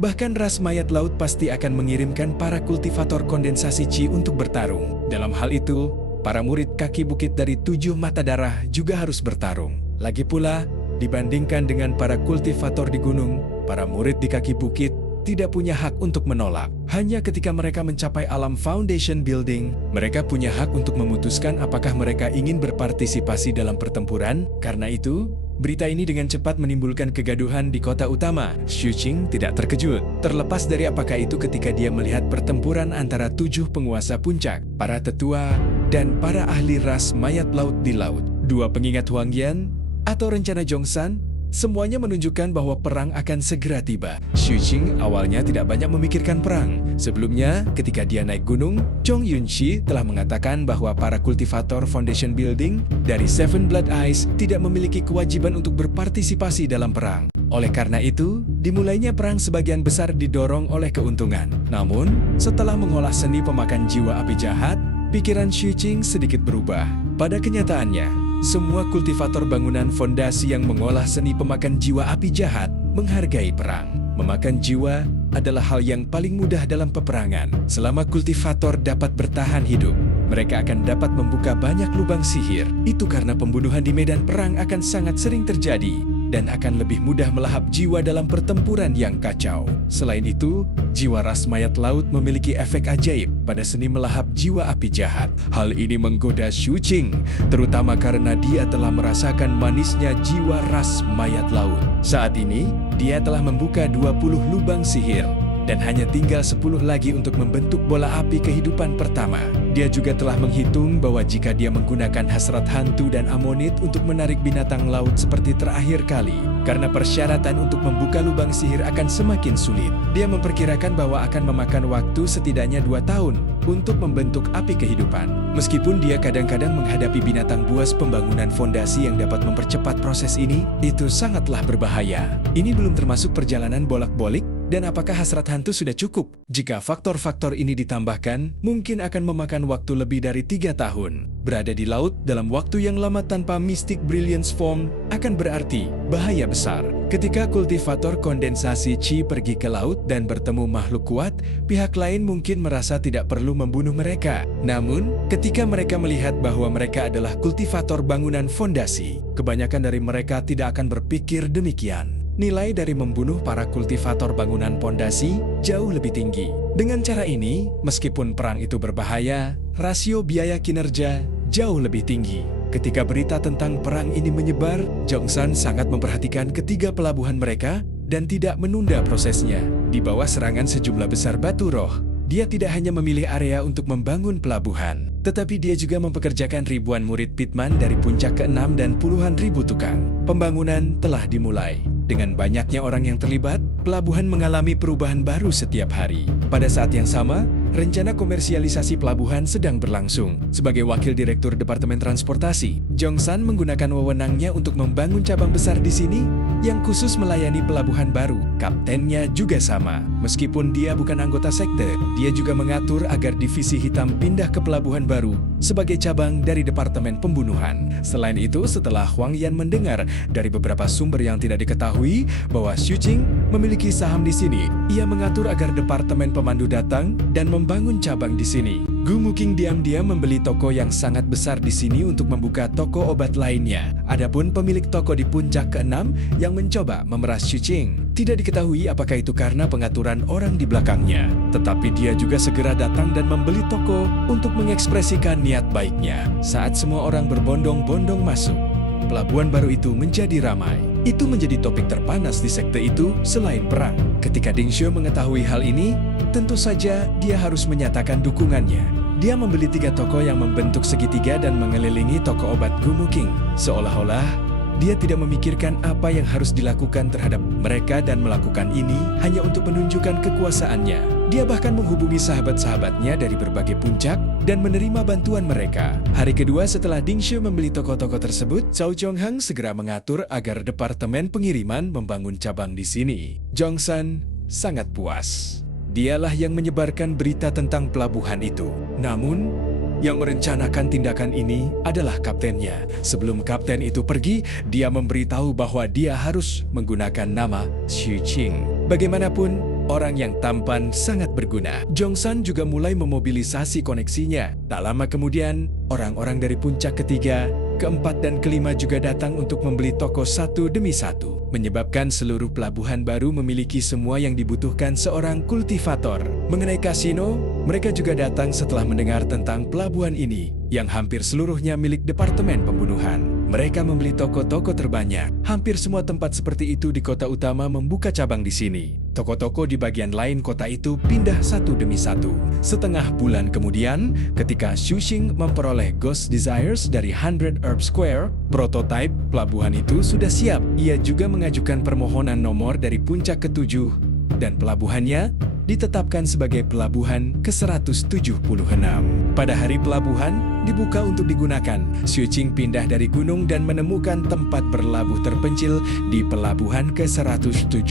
Bahkan ras mayat laut pasti akan mengirimkan para kultivator kondensasi Qi untuk bertarung. Dalam hal itu, para murid kaki bukit dari 7 mata darah juga harus bertarung. Lagi pula, dibandingkan dengan para kultivator di gunung, para murid di kaki bukit tidak punya hak untuk menolak. Hanya ketika mereka mencapai alam Foundation Building, mereka punya hak untuk memutuskan apakah mereka ingin berpartisipasi dalam pertempuran. Karena itu, berita ini dengan cepat menimbulkan kegaduhan di kota utama. Xu Qing tidak terkejut, terlepas dari apakah itu ketika dia melihat pertempuran antara 7 penguasa puncak, para tetua, dan para ahli ras mayat laut di laut. 2 pengingat Huang Yan atau rencana Jongsan, semuanya menunjukkan bahwa perang akan segera tiba. Xu Qing awalnya tidak banyak memikirkan perang. Sebelumnya, ketika dia naik gunung, Chong Yunxi telah mengatakan bahwa para kultivator Foundation Building dari Seven Blood Eyes tidak memiliki kewajiban untuk berpartisipasi dalam perang. Oleh karena itu, dimulainya perang sebagian besar didorong oleh keuntungan. Namun, setelah mengolah seni pemakan jiwa api jahat, pikiran Xu Qing sedikit berubah. Pada kenyataannya, semua kultivator bangunan fondasi yang mengolah seni pemakan jiwa api jahat menghargai perang. Memakan jiwa adalah hal yang paling mudah dalam peperangan. Selama kultivator dapat bertahan hidup, mereka akan dapat membuka banyak lubang sihir. Itu karena pembunuhan di medan perang akan sangat sering terjadi dan akan lebih mudah melahap jiwa dalam pertempuran yang kacau. Selain itu, jiwa ras mayat laut memiliki efek ajaib pada seni melahap jiwa api jahat. Hal ini menggoda Xu Qing, terutama karena dia telah merasakan manisnya jiwa ras mayat laut. Saat ini, dia telah membuka 20 lubang sihir dan hanya tinggal 10 lagi untuk membentuk bola api kehidupan pertama. Dia juga telah menghitung bahwa jika dia menggunakan hasrat hantu dan amonit untuk menarik binatang laut seperti terakhir kali, karena persyaratan untuk membuka lubang sihir akan semakin sulit. Dia memperkirakan bahwa akan memakan waktu setidaknya 2 tahun untuk membentuk api kehidupan. Meskipun dia kadang-kadang menghadapi binatang buas pembangunan fondasi yang dapat mempercepat proses ini, itu sangatlah berbahaya. Ini belum termasuk perjalanan bolak-balik. Dan apakah hasrat hantu sudah cukup? Jika faktor-faktor ini ditambahkan, mungkin akan memakan waktu lebih dari 3 tahun. Berada di laut dalam waktu yang lama tanpa Mystic Brilliance Form akan berarti bahaya besar. Ketika kultivator kondensasi Qi pergi ke laut dan bertemu makhluk kuat, pihak lain mungkin merasa tidak perlu membunuh mereka. Namun, ketika mereka melihat bahwa mereka adalah kultivator bangunan fondasi, kebanyakan dari mereka tidak akan berpikir demikian. nilai dari membunuh para kultivator bangunan pondasi jauh lebih tinggi. Dengan cara ini, meskipun perang itu berbahaya, rasio biaya kinerja jauh lebih tinggi. Ketika berita tentang perang ini menyebar, Jongsan sangat memperhatikan ketiga pelabuhan mereka dan tidak menunda prosesnya. Di bawah serangan sejumlah besar batu roh, dia tidak hanya memilih area untuk membangun pelabuhan, tetapi dia juga mempekerjakan ribuan murid Pitman dari puncak ke-6 dan puluhan ribu tukang. Pembangunan telah dimulai. Dengan banyaknya orang yang terlibat, pelabuhan mengalami perubahan baru setiap hari. Pada saat yang sama, rencana komersialisasi pelabuhan sedang berlangsung. Sebagai wakil direktur Departemen Transportasi, Jongsan menggunakan wewenangnya untuk membangun cabang besar di sini yang khusus melayani pelabuhan baru. Kaptennya juga sama. Meskipun dia bukan anggota sekte, dia juga mengatur agar divisi hitam pindah ke pelabuhan baru sebagai cabang dari Departemen Pembunuhan. Selain itu, setelah Huang Yan mendengar dari beberapa sumber yang tidak diketahui bahwa Xu Qing memiliki saham di sini, ia mengatur agar Departemen Pemandu datang dan membangun cabang di sini. Gu Muking diam-diam membeli toko yang sangat besar di sini untuk membuka toko obat lainnya. Adapun pemilik toko di puncak ke-6 yang mencoba memeras Xu Qing. Tidak diketahui apakah itu karena pengaturan orang di belakangnya. Tetapi dia juga segera datang dan membeli toko untuk mengekspresikan niat baiknya. Saat semua orang berbondong-bondong masuk, pelabuhan baru itu menjadi ramai. Itu menjadi topik terpanas di sekte itu selain perang. Ketika Ding Xiu mengetahui hal ini, tentu saja dia harus menyatakan dukungannya. Dia membeli 3 toko yang membentuk segitiga dan mengelilingi toko obat Gu Muking. Seolah-olah dia tidak memikirkan apa yang harus dilakukan terhadap mereka dan melakukan ini hanya untuk menunjukkan kekuasaannya. Dia bahkan menghubungi sahabat-sahabatnya dari berbagai puncak dan menerima bantuan mereka. Hari kedua setelah Ding Xiu membeli toko-toko tersebut, Cao Zhongheng segera mengatur agar Departemen Pengiriman membangun cabang di sini. Jongsan sangat puas. Dialah yang menyebarkan berita tentang pelabuhan itu. Namun, yang merencanakan tindakan ini adalah kaptennya. Sebelum kapten itu pergi, dia memberitahu bahwa dia harus menggunakan nama Xu Qing. Bagaimanapun, orang yang tampan sangat berguna. Jongsan juga mulai memobilisasi koneksinya. Tak lama kemudian, orang-orang dari puncak ketiga, keempat dan kelima juga datang untuk membeli toko satu demi satu, menyebabkan seluruh pelabuhan baru memiliki semua yang dibutuhkan seorang kultivator. Mengenai kasino, mereka juga datang setelah mendengar tentang pelabuhan ini, yang hampir seluruhnya milik Departemen Pembunuhan. Mereka membeli toko-toko terbanyak. Hampir semua tempat seperti itu di kota utama membuka cabang di sini. Toko-toko di bagian lain kota itu pindah satu demi satu. Setengah bulan kemudian, ketika Xu Qing memperoleh Ghost Desires dari 100 Herb Square, prototipe pelabuhan itu sudah siap. Ia juga mengajukan permohonan nomor dari puncak ke-7 dan pelabuhannya ditetapkan sebagai pelabuhan ke-176. Pada hari pelabuhan dibuka untuk digunakan, Xu Qing pindah dari gunung dan menemukan tempat berlabuh terpencil di pelabuhan ke-176.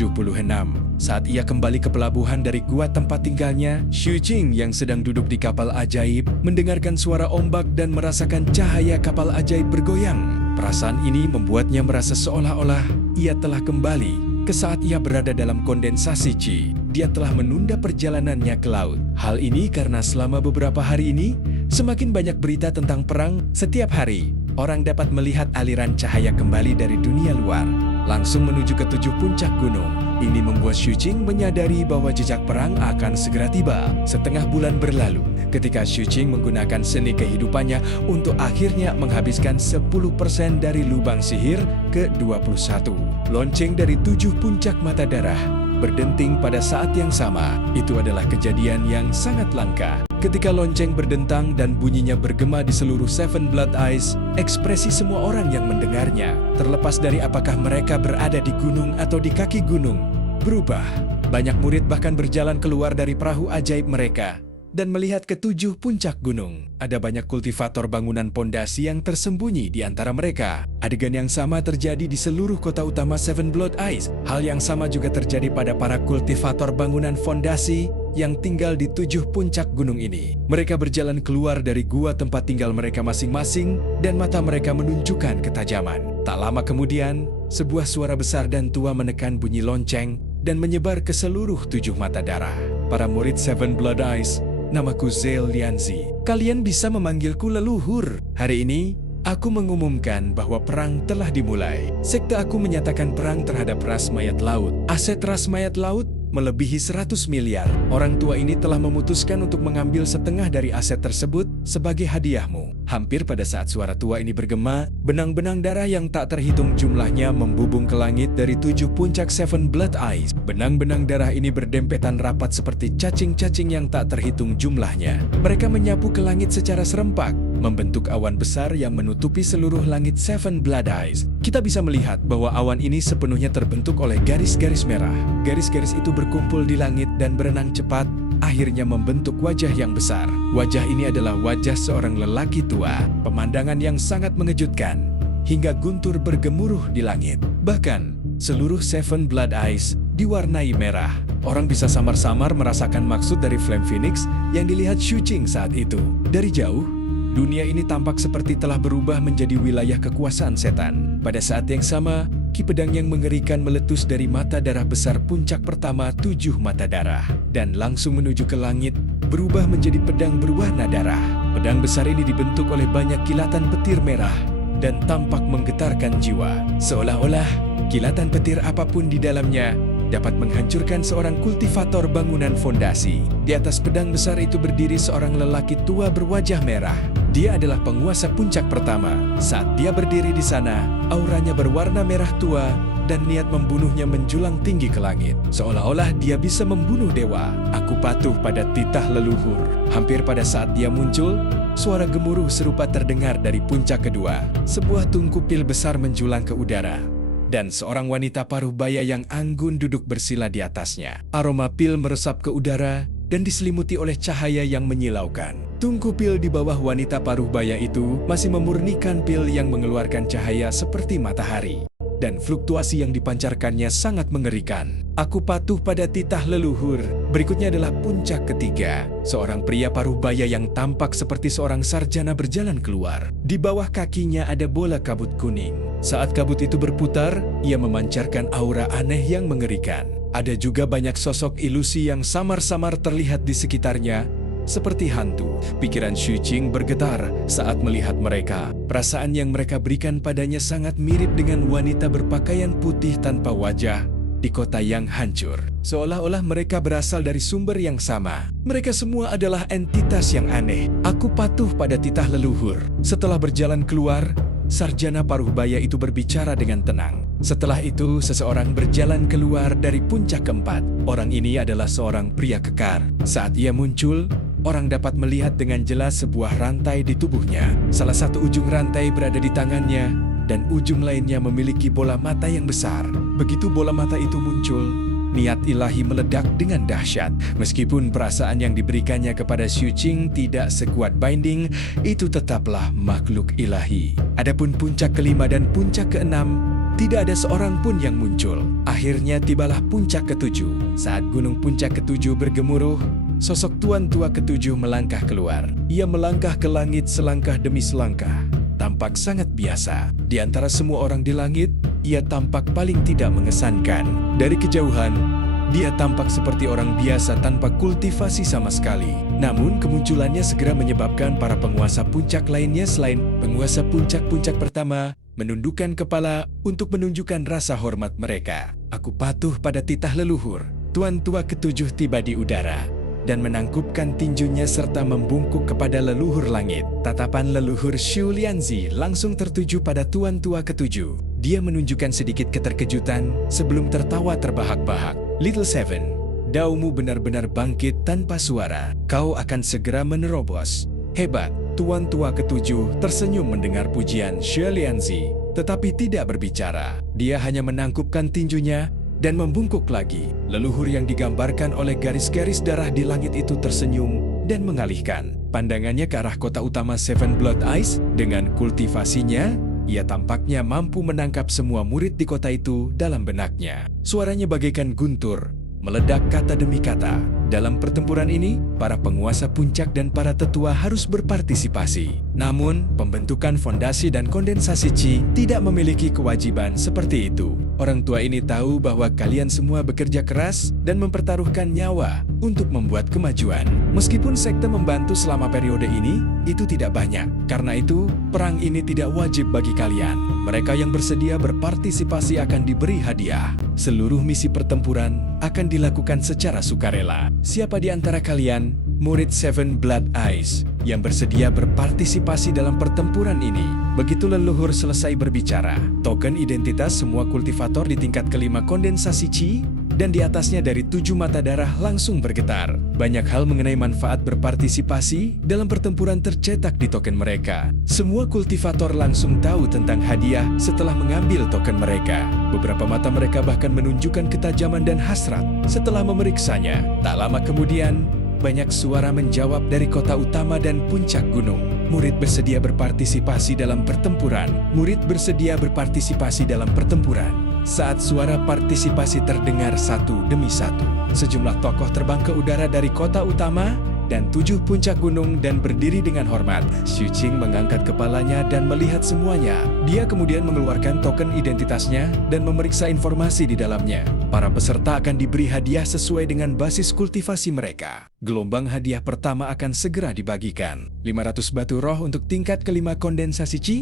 Saat ia kembali ke pelabuhan dari gua tempat tinggalnya, Xu Qing yang sedang duduk di kapal ajaib mendengarkan suara ombak dan merasakan cahaya kapal ajaib bergoyang. Perasaan ini membuatnya merasa seolah-olah ia telah kembali ke saat ia berada dalam kondensasi Qi. Dia telah menunda perjalanannya ke laut. Hal ini karena selama beberapa hari ini, semakin banyak berita tentang perang. Setiap hari, orang dapat melihat aliran cahaya kembali dari dunia luar, langsung menuju ke 7 puncak gunung. Ini membuat Xu Qing menyadari bahwa jejak perang akan segera tiba. Setengah bulan berlalu, ketika Xu Qing menggunakan seni kehidupannya untuk akhirnya menghabiskan 10% dari lubang sihir ke-21. Lonceng dari 7 puncak mata darah berdenting pada saat yang sama. Itu adalah kejadian yang sangat langka. Ketika lonceng berdentang dan bunyinya bergema di seluruh Seven Blood Eyes, ekspresi semua orang yang mendengarnya, terlepas dari apakah mereka berada di gunung atau di kaki gunung, berubah. Banyak murid bahkan berjalan keluar dari perahu ajaib mereka dan melihat ke 7 puncak gunung. Ada banyak kultivator bangunan pondasi yang tersembunyi di antara mereka. Adegan yang sama terjadi di seluruh kota utama Seven Blood Eyes. Hal yang sama juga terjadi pada para kultivator bangunan fondasi yang tinggal di 7 puncak gunung ini. Mereka berjalan keluar dari gua tempat tinggal mereka masing-masing dan mata mereka menunjukkan ketajaman. Tak lama kemudian, sebuah suara besar dan tua menekan bunyi lonceng dan menyebar ke seluruh 7 mata darah. Para murid Seven Blood Eyes, namaku Zhao Lianzi. Kalian bisa memanggilku leluhur. Hari ini, Aku mengumumkan bahwa perang telah dimulai. Sekte aku menyatakan perang terhadap ras mayat laut. Aset ras mayat laut melebihi 100 miliar. Orang tua ini telah memutuskan untuk mengambil setengah dari aset tersebut sebagai hadiahmu. Hampir pada saat suara tua ini bergema, benang-benang darah yang tak terhitung jumlahnya membubung ke langit dari 7 puncak Seven Blood Eyes. Benang-benang darah ini berdempetan rapat seperti cacing-cacing yang tak terhitung jumlahnya. Mereka menyapu ke langit secara serempak, membentuk awan besar yang menutupi seluruh langit Seven Blood Eyes. Kita bisa melihat bahwa awan ini sepenuhnya terbentuk oleh garis-garis merah. Garis-garis itu berkumpul di langit dan berenang cepat, akhirnya membentuk wajah yang besar. Wajah ini adalah wajah seorang lelaki tua, pemandangan yang sangat mengejutkan, hingga guntur bergemuruh di langit. Bahkan, seluruh Seven Blood Eyes diwarnai merah. Orang bisa samar-samar merasakan maksud dari Flame Phoenix yang dilihat Xu Qing saat itu. Dari jauh, dunia ini tampak seperti telah berubah menjadi wilayah kekuasaan setan. Pada saat yang sama, ki pedang yang mengerikan meletus dari mata darah besar puncak pertama 7 mata darah, dan langsung menuju ke langit, berubah menjadi pedang berwarna darah. Pedang besar ini dibentuk oleh banyak kilatan petir merah, dan tampak menggetarkan jiwa. Seolah-olah, kilatan petir apapun di dalamnya dapat menghancurkan seorang kultivator bangunan fondasi. Di atas pedang besar itu berdiri seorang lelaki tua berwajah merah. Dia adalah penguasa puncak pertama. Saat dia berdiri di sana, auranya berwarna merah tua dan niat membunuhnya menjulang tinggi ke langit. Seolah-olah dia bisa membunuh dewa. Aku patuh pada titah leluhur. Hampir pada saat dia muncul, suara gemuruh serupa terdengar dari puncak kedua. Sebuah tungku pil besar menjulang ke udara, dan seorang wanita paruh baya yang anggun duduk bersila di atasnya. Aroma pil meresap ke udara dan diselimuti oleh cahaya yang menyilaukan. Tungku pil di bawah wanita paruh baya itu masih memurnikan pil yang mengeluarkan cahaya seperti matahari, dan fluktuasi yang dipancarkannya sangat mengerikan. Aku patuh pada titah leluhur. Berikutnya adalah puncak ketiga. Seorang pria paruh baya yang tampak seperti seorang sarjana berjalan keluar. Di bawah kakinya ada bola kabut kuning. Saat kabut itu berputar, ia memancarkan aura aneh yang mengerikan. Ada juga banyak sosok ilusi yang samar-samar terlihat di sekitarnya, seperti hantu. Pikiran Xu Qing bergetar saat melihat mereka. Perasaan yang mereka berikan padanya sangat mirip dengan wanita berpakaian putih tanpa wajah di kota yang hancur. Seolah-olah mereka berasal dari sumber yang sama. Mereka semua adalah entitas yang aneh. Aku patuh pada titah leluhur. Setelah berjalan keluar, sarjana paruh baya itu berbicara dengan tenang. Setelah itu, seseorang berjalan keluar dari puncak keempat. Orang ini adalah seorang pria kekar. Saat ia muncul, orang dapat melihat dengan jelas sebuah rantai di tubuhnya. Salah satu ujung rantai berada di tangannya, dan ujung lainnya memiliki bola mata yang besar. Begitu bola mata itu muncul, niat ilahi meledak dengan dahsyat. Meskipun perasaan yang diberikannya kepada Xu Qing tidak sekuat Binding, itu tetaplah makhluk ilahi. Adapun puncak kelima dan puncak keenam, tidak ada seorang pun yang muncul. Akhirnya tibalah puncak ketujuh. Saat gunung puncak ketujuh bergemuruh, sosok tuan tua ketujuh melangkah keluar. Ia melangkah ke langit selangkah demi selangkah. Tampak sangat biasa. Di antara semua orang di langit, ia tampak paling tidak mengesankan. Dari kejauhan, dia tampak seperti orang biasa tanpa kultivasi sama sekali. Namun kemunculannya segera menyebabkan para penguasa puncak lainnya selain penguasa puncak-puncak pertama menundukkan kepala untuk menunjukkan rasa hormat mereka. Aku patuh pada titah leluhur. Tuan tua ketujuh tiba di udara dan menangkupkan tinjunya serta membungkuk kepada leluhur langit. Tatapan leluhur Xu Lianzi langsung tertuju pada tuan tua ketujuh. Dia menunjukkan sedikit keterkejutan sebelum tertawa terbahak-bahak. Little Seven, daumu benar-benar bangkit tanpa suara. Kau akan segera menerobos. Hebat. Tuan tua ketujuh tersenyum mendengar pujian Xu Lianzi, tetapi tidak berbicara. Dia hanya menangkupkan tinjunya dan membungkuk lagi. Leluhur yang digambarkan oleh garis-garis darah di langit itu tersenyum dan mengalihkan pandangannya ke arah kota utama Seven Blood Eyes. Dengan kultivasinya, ia tampaknya mampu menangkap semua murid di kota itu dalam benaknya. Suaranya bagaikan guntur, meledak kata demi kata. Dalam pertempuran ini, para penguasa puncak dan para tetua harus berpartisipasi. Namun, pembentukan fondasi dan kondensasi Qi tidak memiliki kewajiban seperti itu. Orang tua ini tahu bahwa kalian semua bekerja keras dan mempertaruhkan nyawa untuk membuat kemajuan. Meskipun sekte membantu selama periode ini, itu tidak banyak. Karena itu, perang ini tidak wajib bagi kalian. Mereka yang bersedia berpartisipasi akan diberi hadiah. Seluruh misi pertempuran akan dilakukan secara sukarela. Siapa di antara kalian, murid Seven Blood Eyes, yang bersedia berpartisipasi dalam pertempuran ini? Begitu leluhur selesai berbicara, token identitas semua kultivator di tingkat kelima kondensasi Qi dan di atasnya dari 7 mata darah langsung bergetar. Banyak hal mengenai manfaat berpartisipasi dalam pertempuran tercetak di token mereka. Semua kultivator langsung tahu tentang hadiah setelah mengambil token mereka. Beberapa mata mereka bahkan menunjukkan ketajaman dan hasrat setelah memeriksanya. Tak lama kemudian, banyak suara menjawab dari kota utama dan puncak gunung. Murid bersedia berpartisipasi dalam pertempuran. Murid bersedia berpartisipasi dalam pertempuran. Saat suara partisipasi terdengar satu demi satu, sejumlah tokoh terbang ke udara dari kota utama dan 7 puncak gunung dan berdiri dengan hormat. Xu Qing mengangkat kepalanya dan melihat semuanya. Dia kemudian mengeluarkan token identitasnya dan memeriksa informasi di dalamnya. Para peserta akan diberi hadiah sesuai dengan basis kultivasi mereka. Gelombang hadiah pertama akan segera dibagikan. 500 batu roh untuk tingkat kelima kondensasi Qi,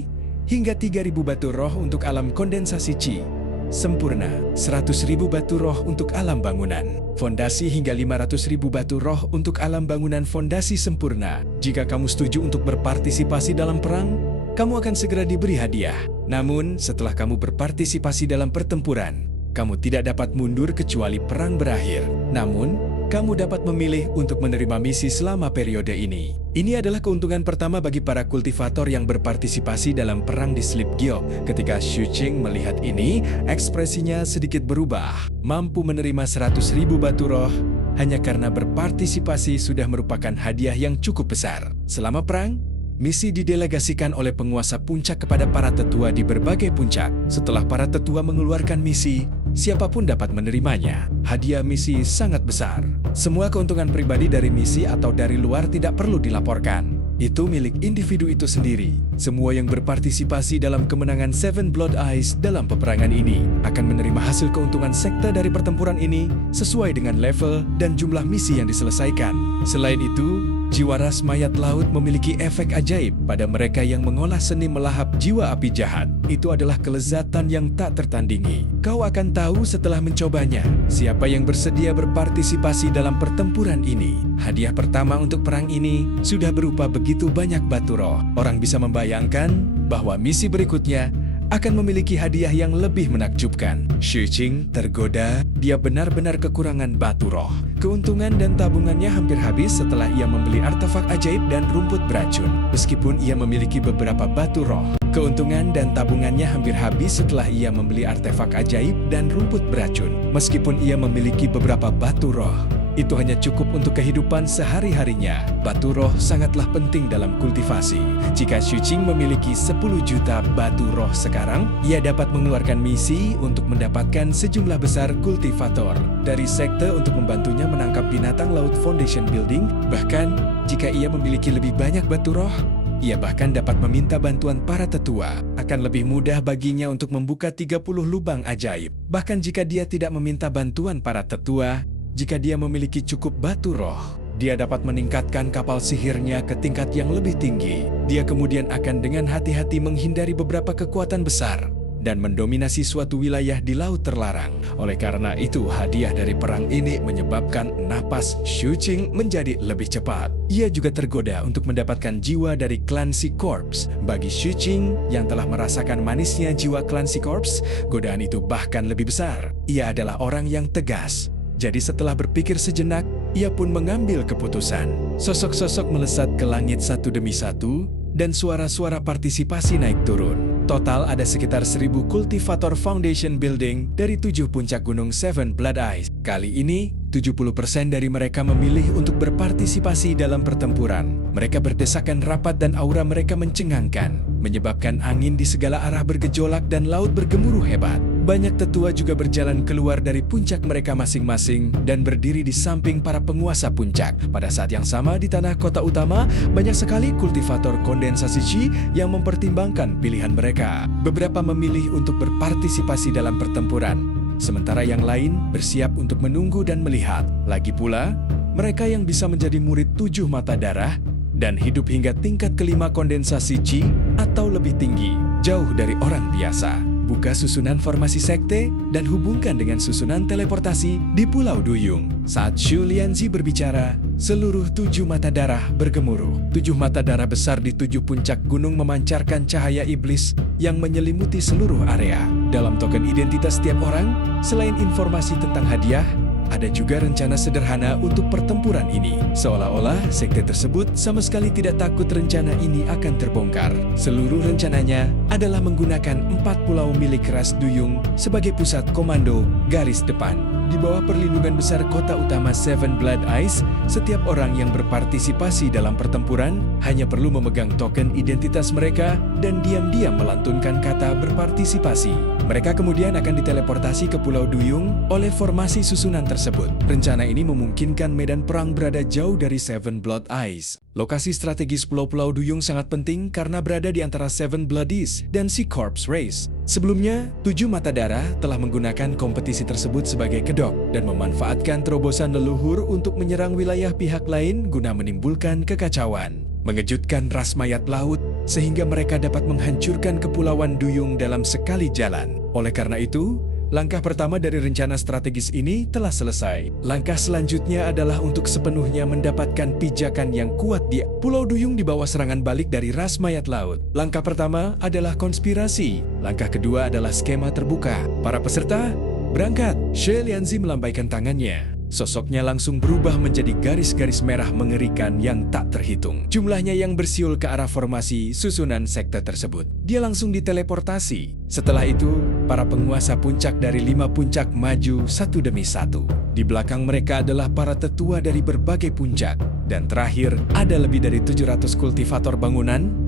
hingga 3.000 batu roh untuk alam kondensasi Qi sempurna, 100.000 batu roh untuk alam bangunan fondasi hingga 500.000 batu roh untuk alam bangunan fondasi sempurna. Jika kamu setuju untuk berpartisipasi dalam perang, kamu akan segera diberi hadiah. Namun, setelah kamu berpartisipasi dalam pertempuran, kamu tidak dapat mundur kecuali perang berakhir. Namun, kamu dapat memilih untuk menerima misi selama periode ini. Ini adalah keuntungan pertama bagi para kultivator yang berpartisipasi dalam perang di Sleep Guild. Ketika Xu Qing melihat ini, ekspresinya sedikit berubah. Mampu menerima 100.000 batu roh hanya karena berpartisipasi sudah merupakan hadiah yang cukup besar. Selama perang, misi didelegasikan oleh penguasa puncak kepada para tetua di berbagai puncak. Setelah para tetua mengeluarkan misi, siapapun dapat menerimanya. Hadiah misi sangat besar. Semua keuntungan pribadi dari misi atau dari luar tidak perlu dilaporkan. Itu milik individu itu sendiri. Semua yang berpartisipasi dalam kemenangan Seven Blood Eyes dalam peperangan ini akan menerima hasil keuntungan sekte dari pertempuran ini sesuai dengan level dan jumlah misi yang diselesaikan. Selain itu, jiwa ras mayat laut memiliki efek ajaib pada mereka yang mengolah seni melahap jiwa api jahat. Itu adalah kelezatan yang tak tertandingi. Kau akan tahu setelah mencobanya siapa yang bersedia berpartisipasi dalam pertempuran ini. Hadiah pertama untuk perang ini sudah berupa begitu banyak batu roh. Orang bisa membayangkan bahwa misi berikutnya akan memiliki hadiah yang lebih menakjubkan. Xu Qing tergoda, dia benar-benar kekurangan batu roh. Keuntungan dan tabungannya hampir habis setelah ia membeli artefak ajaib dan rumput beracun. Meskipun ia memiliki beberapa batu roh, keuntungan dan tabungannya hampir habis setelah ia membeli artefak ajaib dan rumput beracun. Meskipun ia memiliki beberapa batu roh, itu hanya cukup untuk kehidupan sehari-harinya. Batu roh sangatlah penting dalam kultivasi. Jika Xu Qing memiliki 10 juta batu roh sekarang, ia dapat mengeluarkan misi untuk mendapatkan sejumlah besar kultivator dari sekte untuk membantunya menangkap binatang laut Foundation Building. Bahkan, jika ia memiliki lebih banyak batu roh, ia bahkan dapat meminta bantuan para tetua. Akan lebih mudah baginya untuk membuka 30 lubang ajaib. Bahkan jika dia tidak meminta bantuan para tetua, jika dia memiliki cukup batu roh, dia dapat meningkatkan kapal sihirnya ke tingkat yang lebih tinggi. Dia kemudian akan dengan hati-hati menghindari beberapa kekuatan besar dan mendominasi suatu wilayah di laut terlarang. Oleh karena itu, hadiah dari perang ini menyebabkan napas Xu Qing menjadi lebih cepat. Ia juga tergoda untuk mendapatkan jiwa dari Clancy Corps. Bagi Xu Qing yang telah merasakan manisnya jiwa Clancy Corps, godaan itu bahkan lebih besar. Ia adalah orang yang tegas. Jadi setelah berpikir sejenak, ia pun mengambil keputusan. Sosok-sosok melesat ke langit satu demi satu, dan suara-suara partisipasi naik turun. Total ada sekitar 1.000 kultivator Foundation Building dari 7 puncak gunung Seven Blood Eyes. Kali ini, 70% dari mereka memilih untuk berpartisipasi dalam pertempuran. Mereka berdesakan rapat dan aura mereka mencengangkan, menyebabkan angin di segala arah bergejolak dan laut bergemuruh hebat. Banyak tetua juga berjalan keluar dari puncak mereka masing-masing dan berdiri di samping para penguasa puncak. Pada saat yang sama di tanah kota utama, banyak sekali kultivator kondensasi Qi yang mempertimbangkan pilihan mereka. Beberapa memilih untuk berpartisipasi dalam pertempuran, sementara yang lain bersiap untuk menunggu dan melihat. Lagi pula, mereka yang bisa menjadi murid 7 mata darah dan hidup hingga tingkat kelima kondensasi Qi atau lebih tinggi, jauh dari orang biasa. Buka susunan formasi sekte dan hubungkan dengan susunan teleportasi di Pulau Duyung. Saat Xu Lianzi berbicara, seluruh 7 mata darah bergemuruh. 7 mata darah besar di 7 puncak gunung memancarkan cahaya iblis yang menyelimuti seluruh area. Dalam token identitas setiap orang, selain informasi tentang hadiah, ada juga rencana sederhana untuk pertempuran ini. Seolah-olah sekte tersebut sama sekali tidak takut rencana ini akan terbongkar. Seluruh rencananya adalah menggunakan 4 pulau milik ras Duyung sebagai pusat komando garis depan. Di bawah perlindungan besar kota utama Seven Blood Eyes, setiap orang yang berpartisipasi dalam pertempuran hanya perlu memegang token identitas mereka dan diam-diam melantunkan kata berpartisipasi. Mereka kemudian akan diteleportasi ke Pulau Duyung oleh formasi susunan tersebut. Rencana ini memungkinkan medan perang berada jauh dari Seven Blood Eyes. Lokasi strategis Pulau-Pulau Duyung sangat penting karena berada di antara Seven Bloodies dan Sea Corps Race. Sebelumnya, 7 mata darah telah menggunakan kompetisi tersebut sebagai kedok dan memanfaatkan terobosan leluhur untuk menyerang wilayah pihak lain guna menimbulkan kekacauan. Mengejutkan ras mayat laut sehingga mereka dapat menghancurkan Kepulauan Duyung dalam sekali jalan. Oleh karena itu, langkah pertama dari rencana strategis ini telah selesai. Langkah selanjutnya adalah untuk sepenuhnya mendapatkan pijakan yang kuat di Pulau Duyung di bawah serangan balik dari ras mayat laut. Langkah pertama adalah konspirasi. Langkah kedua adalah skema terbuka. Para peserta, berangkat. Xu Lianzi melambaikan tangannya. Sosoknya langsung berubah menjadi garis-garis merah mengerikan yang tak terhitung. Jumlahnya yang bersiul ke arah formasi susunan sekte tersebut. Dia langsung diteleportasi. Setelah itu, para penguasa puncak dari 5 puncak maju satu demi satu. Di belakang mereka adalah para tetua dari berbagai puncak. Dan terakhir, ada lebih dari 700 kultivator bangunan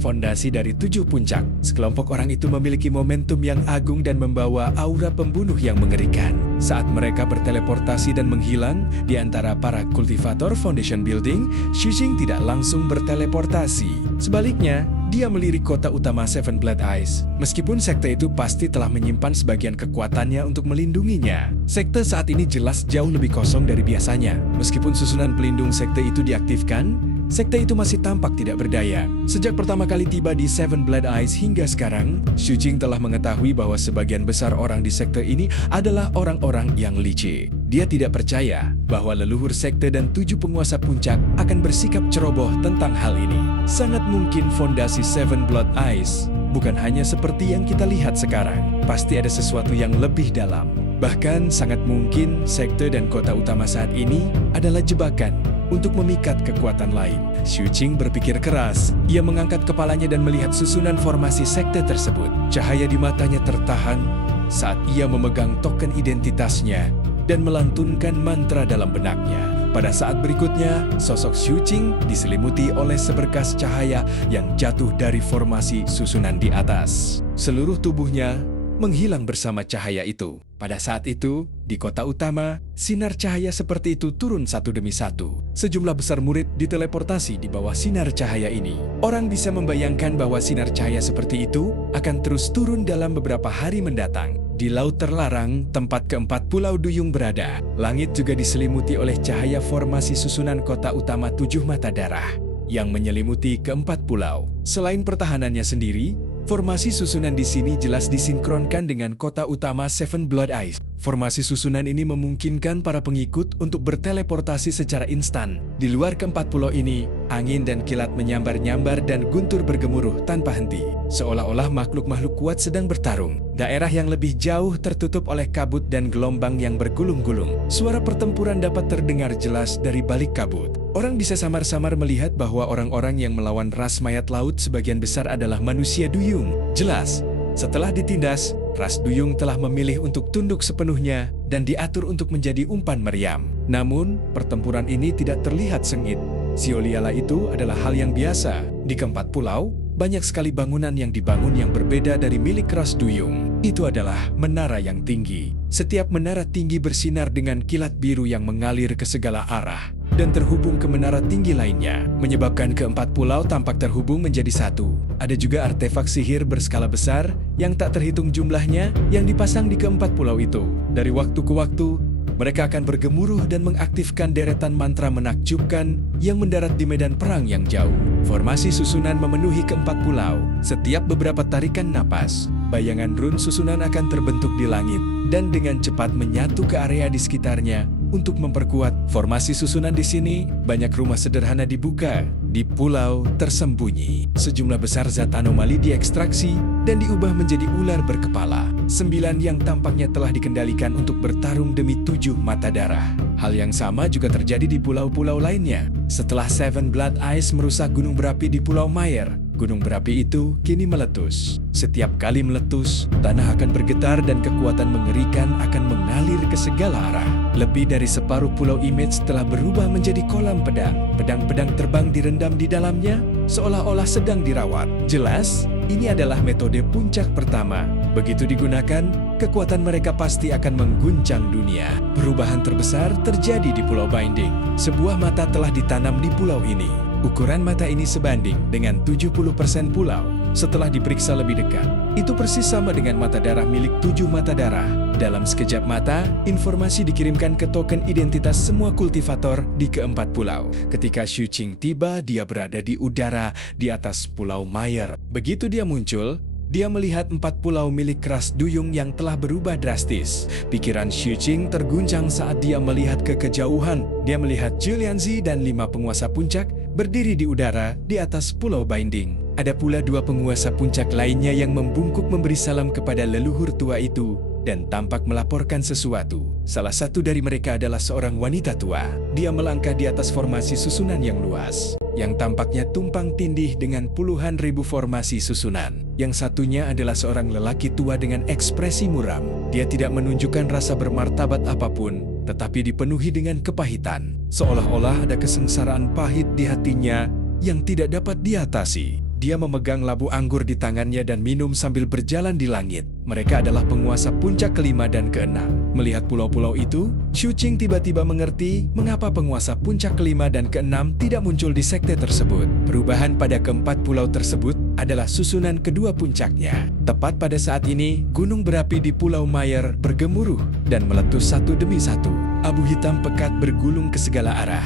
fondasi dari 7 puncak. Sekelompok orang itu memiliki momentum yang agung dan membawa aura pembunuh yang mengerikan. Saat mereka berteleportasi dan menghilang di antara para kultivator Foundation Building, Xu Jing tidak langsung berteleportasi. Sebaliknya, dia melirik kota utama Seven Blood Eyes. Meskipun sekte itu pasti telah menyimpan sebagian kekuatannya untuk melindunginya, sekte saat ini jelas jauh lebih kosong dari biasanya. Meskipun susunan pelindung sekte itu diaktifkan, sekte itu masih tampak tidak berdaya. Sejak pertama kali tiba di Seven Blood Eyes hingga sekarang, Xu Jing telah mengetahui bahwa sebagian besar orang di sekte ini adalah orang-orang yang licik. Dia tidak percaya bahwa leluhur sekte dan 7 penguasa puncak akan bersikap ceroboh tentang hal ini. Sangat mungkin fondasi Seven Blood Eyes bukan hanya seperti yang kita lihat sekarang. Pasti ada sesuatu yang lebih dalam. Bahkan sangat mungkin sekte dan kota utama saat ini adalah jebakan untuk memikat kekuatan lain. Xu Jing berpikir keras. Ia mengangkat kepalanya dan melihat susunan formasi sekte tersebut. Cahaya di matanya tertahan saat ia memegang token identitasnya dan melantunkan mantra dalam benaknya. Pada saat berikutnya, sosok Xu Jing diselimuti oleh seberkas cahaya yang jatuh dari formasi susunan di atas. Seluruh tubuhnya menghilang bersama cahaya itu. Pada saat itu, di kota utama, sinar cahaya seperti itu turun satu demi satu. Sejumlah besar murid diteleportasi di bawah sinar cahaya ini. Orang bisa membayangkan bahwa sinar cahaya seperti itu akan terus turun dalam beberapa hari mendatang. Di Laut Terlarang, tempat keempat Pulau Duyung berada, langit juga diselimuti oleh cahaya formasi susunan kota utama 7 mata darah yang menyelimuti keempat pulau. Selain pertahanannya sendiri, formasi susunan di sini jelas disinkronkan dengan kota utama Seven Blood Eyes. Formasi susunan ini memungkinkan para pengikut untuk berteleportasi secara instan. Di luar keempat pulau ini, angin dan kilat menyambar-nyambar dan guntur bergemuruh tanpa henti. Seolah-olah makhluk-makhluk kuat sedang bertarung. Daerah yang lebih jauh tertutup oleh kabut dan gelombang yang bergulung-gulung. Suara pertempuran dapat terdengar jelas dari balik kabut. Orang bisa samar-samar melihat bahwa orang-orang yang melawan ras mayat laut sebagian besar adalah manusia Duyung. Jelas, setelah ditindas, ras Duyung telah memilih untuk tunduk sepenuhnya dan diatur untuk menjadi umpan meriam. Namun, pertempuran ini tidak terlihat sengit. Sioliala itu adalah hal yang biasa. Di keempat pulau, banyak sekali bangunan yang dibangun yang berbeda dari milik ras Duyung. Itu adalah menara yang tinggi. Setiap menara tinggi bersinar dengan kilat biru yang mengalir ke segala arah dan terhubung ke menara tinggi lainnya, menyebabkan keempat pulau tampak terhubung menjadi satu. Ada juga artefak sihir berskala besar yang tak terhitung jumlahnya yang dipasang di keempat pulau itu. Dari waktu ke waktu, mereka akan bergemuruh dan mengaktifkan deretan mantra menakjubkan yang mendarat di medan perang yang jauh. Formasi susunan memenuhi keempat pulau. Setiap beberapa tarikan napas, bayangan run susunan akan terbentuk di langit dan dengan cepat menyatu ke area di sekitarnya untuk memperkuat formasi susunan di sini. Banyak rumah sederhana dibuka di pulau tersembunyi. Sejumlah besar zat anomali diekstraksi dan diubah menjadi ular berkepala. 9 yang tampaknya telah dikendalikan untuk bertarung demi 7 mata darah. Hal yang sama juga terjadi di pulau-pulau lainnya. Setelah Seven Blood Ice merusak gunung berapi di Pulau Mayer, gunung berapi itu kini meletus. Setiap kali meletus, tanah akan bergetar dan kekuatan mengerikan akan mengalir ke segala arah. Lebih dari separuh pulau Image telah berubah menjadi kolam pedang. Pedang-pedang terbang direndam di dalamnya, seolah-olah sedang dirawat. Jelas, ini adalah metode puncak pertama. Begitu digunakan, kekuatan mereka pasti akan mengguncang dunia. Perubahan terbesar terjadi di Pulau Binding. Sebuah mata telah ditanam di pulau ini. Ukuran mata ini sebanding dengan 70% pulau. Setelah diperiksa lebih dekat, itu persis sama dengan mata darah milik 7 mata darah. Dalam sekejap mata, informasi dikirimkan ke token identitas semua kultivator di keempat pulau. Ketika Xu Qing tiba, dia berada di udara di atas Pulau Mayer. Begitu dia muncul, dia melihat 4 pulau milik keras duyung yang telah berubah drastis. Pikiran Xu Qing terguncang saat dia melihat ke kejauhan. Dia melihat Julian Zi dan 5 penguasa puncak berdiri di udara di atas Pulau Binding. Ada pula 2 penguasa puncak lainnya yang membungkuk memberi salam kepada leluhur tua itu dan tampak melaporkan sesuatu. Salah satu dari mereka adalah seorang wanita tua. Dia melangkah di atas formasi susunan yang luas, yang tampaknya tumpang tindih dengan puluhan ribu formasi susunan. Yang satunya adalah seorang lelaki tua dengan ekspresi muram. Dia tidak menunjukkan rasa bermartabat apapun, tetapi dipenuhi dengan kepahitan. Seolah-olah ada kesengsaraan pahit di hatinya yang tidak dapat diatasi. Dia memegang labu anggur di tangannya dan minum sambil berjalan di langit. Mereka adalah penguasa puncak kelima dan keenam. Melihat pulau-pulau itu, Xu Qing tiba-tiba mengerti mengapa penguasa puncak kelima dan keenam tidak muncul di sekte tersebut. Perubahan pada keempat pulau tersebut adalah susunan kedua puncaknya. Tepat pada saat ini, gunung berapi di Pulau Mayer bergemuruh dan meletus satu demi satu. Abu hitam pekat bergulung ke segala arah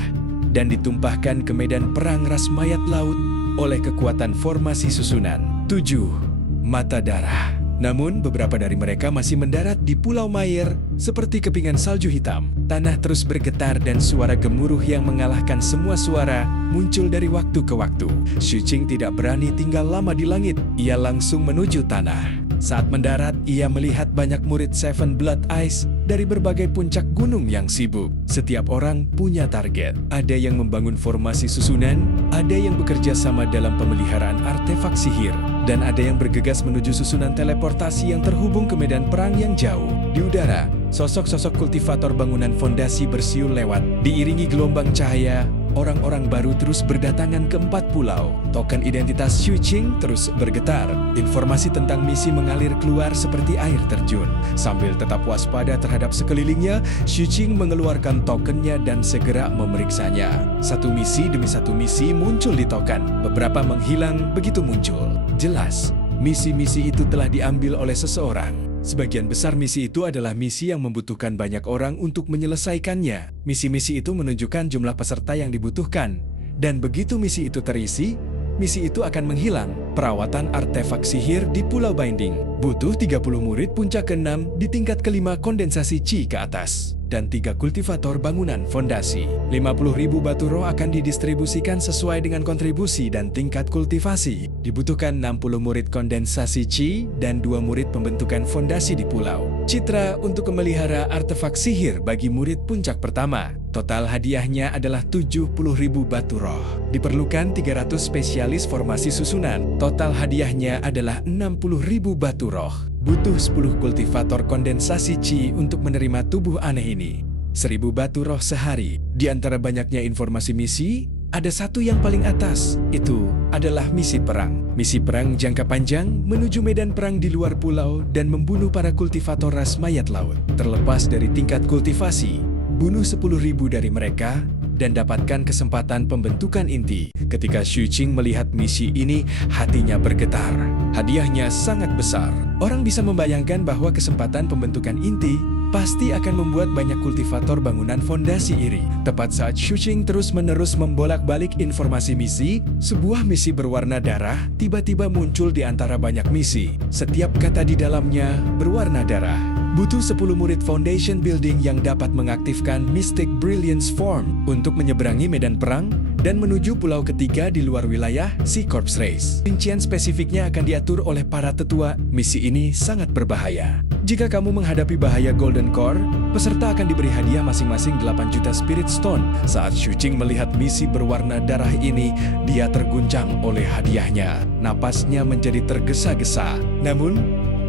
dan ditumpahkan ke medan perang ras mayat laut oleh kekuatan formasi susunan 7 mata darah. Namun beberapa dari mereka masih mendarat di Pulau Mayer seperti kepingan salju hitam. Tanah terus bergetar dan suara gemuruh yang mengalahkan semua suara muncul dari waktu ke waktu. Xu Qing tidak berani tinggal lama di langit. Ia langsung menuju tanah. Saat mendarat, ia melihat banyak murid Seven Blood Ice dari berbagai puncak gunung yang sibuk. Setiap orang punya target. Ada yang membangun formasi susunan, ada yang bekerja sama dalam pemeliharaan artefak sihir, dan ada yang bergegas menuju susunan teleportasi yang terhubung ke medan perang yang jauh. Di udara, sosok-sosok kultivator bangunan fondasi bersiul lewat. Diiringi gelombang cahaya, orang-orang baru terus berdatangan ke 4 pulau. Token identitas Xu Qing terus bergetar. Informasi tentang misi mengalir keluar seperti air terjun. Sambil tetap waspada terhadap sekelilingnya, Xu Qing mengeluarkan tokennya dan segera memeriksanya. Satu misi demi satu misi muncul di token. Beberapa menghilang begitu muncul. Jelas, misi-misi itu telah diambil oleh seseorang. Sebagian besar misi itu adalah misi yang membutuhkan banyak orang untuk menyelesaikannya. Misi-misi itu menunjukkan jumlah peserta yang dibutuhkan. Dan begitu misi itu terisi, misi itu akan menghilang. Perawatan artefak sihir di Pulau Binding. Butuh 30 murid puncak ke-6 di tingkat kelima kondensasi Qi ke atas. Dan 3 kultivator bangunan fondasi. 50.000 batu roh akan didistribusikan sesuai dengan kontribusi dan tingkat kultivasi. Dibutuhkan 60 murid kondensasi Qi dan 2 murid pembentukan fondasi di pulau. Citra untuk memelihara artefak sihir bagi murid puncak pertama. Total hadiahnya adalah 70.000 batu roh. Diperlukan 300 spesialis formasi susunan. Total hadiahnya adalah 60.000 batu roh. Butuh 10 kultivator kondensasi Qi untuk menerima tubuh aneh ini. 1000 batu roh sehari. Di antara banyaknya informasi misi, ada satu yang paling atas, itu adalah misi perang. Misi perang jangka panjang menuju medan perang di luar pulau dan membunuh para kultivator ras mayat laut. Terlepas dari tingkat kultivasi, bunuh 10.000 dari mereka dan dapatkan kesempatan pembentukan inti. Ketika Xu Qing melihat misi ini, hatinya bergetar. Hadiahnya sangat besar. Orang bisa membayangkan bahwa kesempatan pembentukan inti pasti akan membuat banyak kultivator bangunan fondasi iri. Tepat saat Xu Qing terus-menerus membolak-balik informasi misi, sebuah misi berwarna darah tiba-tiba muncul di antara banyak misi. Setiap kata di dalamnya berwarna darah. Butuh 10 murid Foundation Building yang dapat mengaktifkan Mystic Brilliance Form untuk menyeberangi medan perang dan menuju pulau ketiga di luar wilayah Sea Corps Race. Rincian spesifiknya akan diatur oleh para tetua. Misi ini sangat berbahaya. Jika kamu menghadapi bahaya Golden Core, peserta akan diberi hadiah masing-masing 8 juta Spirit Stone. Saat Xu Qing melihat misi berwarna darah ini, dia terguncang oleh hadiahnya. Napasnya menjadi tergesa-gesa. Namun,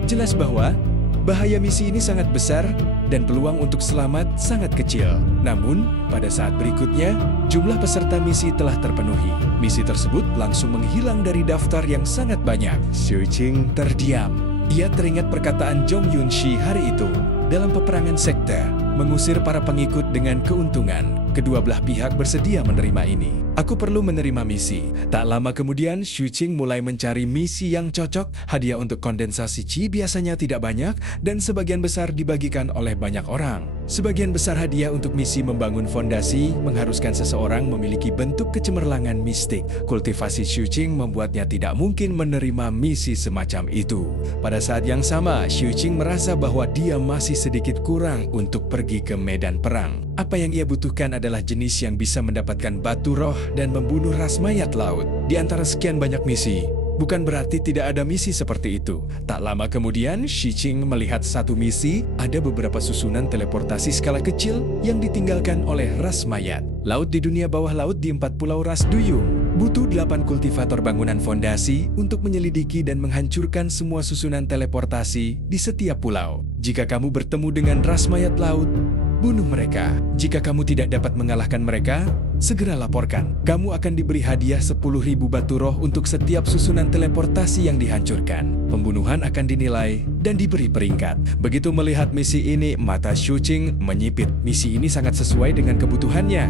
jelas bahwa bahaya misi ini sangat besar dan peluang untuk selamat sangat kecil. Namun, pada saat berikutnya, jumlah peserta misi telah terpenuhi. Misi tersebut langsung menghilang dari daftar yang sangat banyak. Xu Qing terdiam. Ia teringat perkataan Zhong Yunxi hari itu. Dalam peperangan sekte, mengusir para pengikut dengan keuntungan. Kedua belah pihak bersedia menerima ini. Aku perlu menerima misi. Tak lama kemudian, Xu Qing mulai mencari misi yang cocok. Hadiah untuk kondensasi Qi biasanya tidak banyak dan sebagian besar dibagikan oleh banyak orang. Sebagian besar hadiah untuk misi membangun fondasi mengharuskan seseorang memiliki bentuk kecemerlangan mistik. Kultivasi Xu Qing membuatnya tidak mungkin menerima misi semacam itu. Pada saat yang sama, Xu Qing merasa bahwa dia masih sedikit kurang untuk pergi ke medan perang. Apa yang ia butuhkan adalah jenis yang bisa mendapatkan batu roh dan membunuh ras mayat laut. Di antara sekian banyak misi, bukan berarti tidak ada misi seperti itu. Tak lama kemudian, Xu Qing melihat satu misi, ada beberapa susunan teleportasi skala kecil yang ditinggalkan oleh ras mayat. Laut di dunia bawah laut di 4 pulau ras duyung. Butuh 8 kultivator bangunan fondasi untuk menyelidiki dan menghancurkan semua susunan teleportasi di setiap pulau. Jika kamu bertemu dengan ras mayat laut, bunuh mereka. Jika kamu tidak dapat mengalahkan mereka, segera laporkan. Kamu akan diberi hadiah 10.000 batu roh untuk setiap susunan teleportasi yang dihancurkan. Pembunuhan akan dinilai dan diberi peringkat. Begitu melihat misi ini, mata Xu Qing menyipit. Misi ini sangat sesuai dengan kebutuhannya.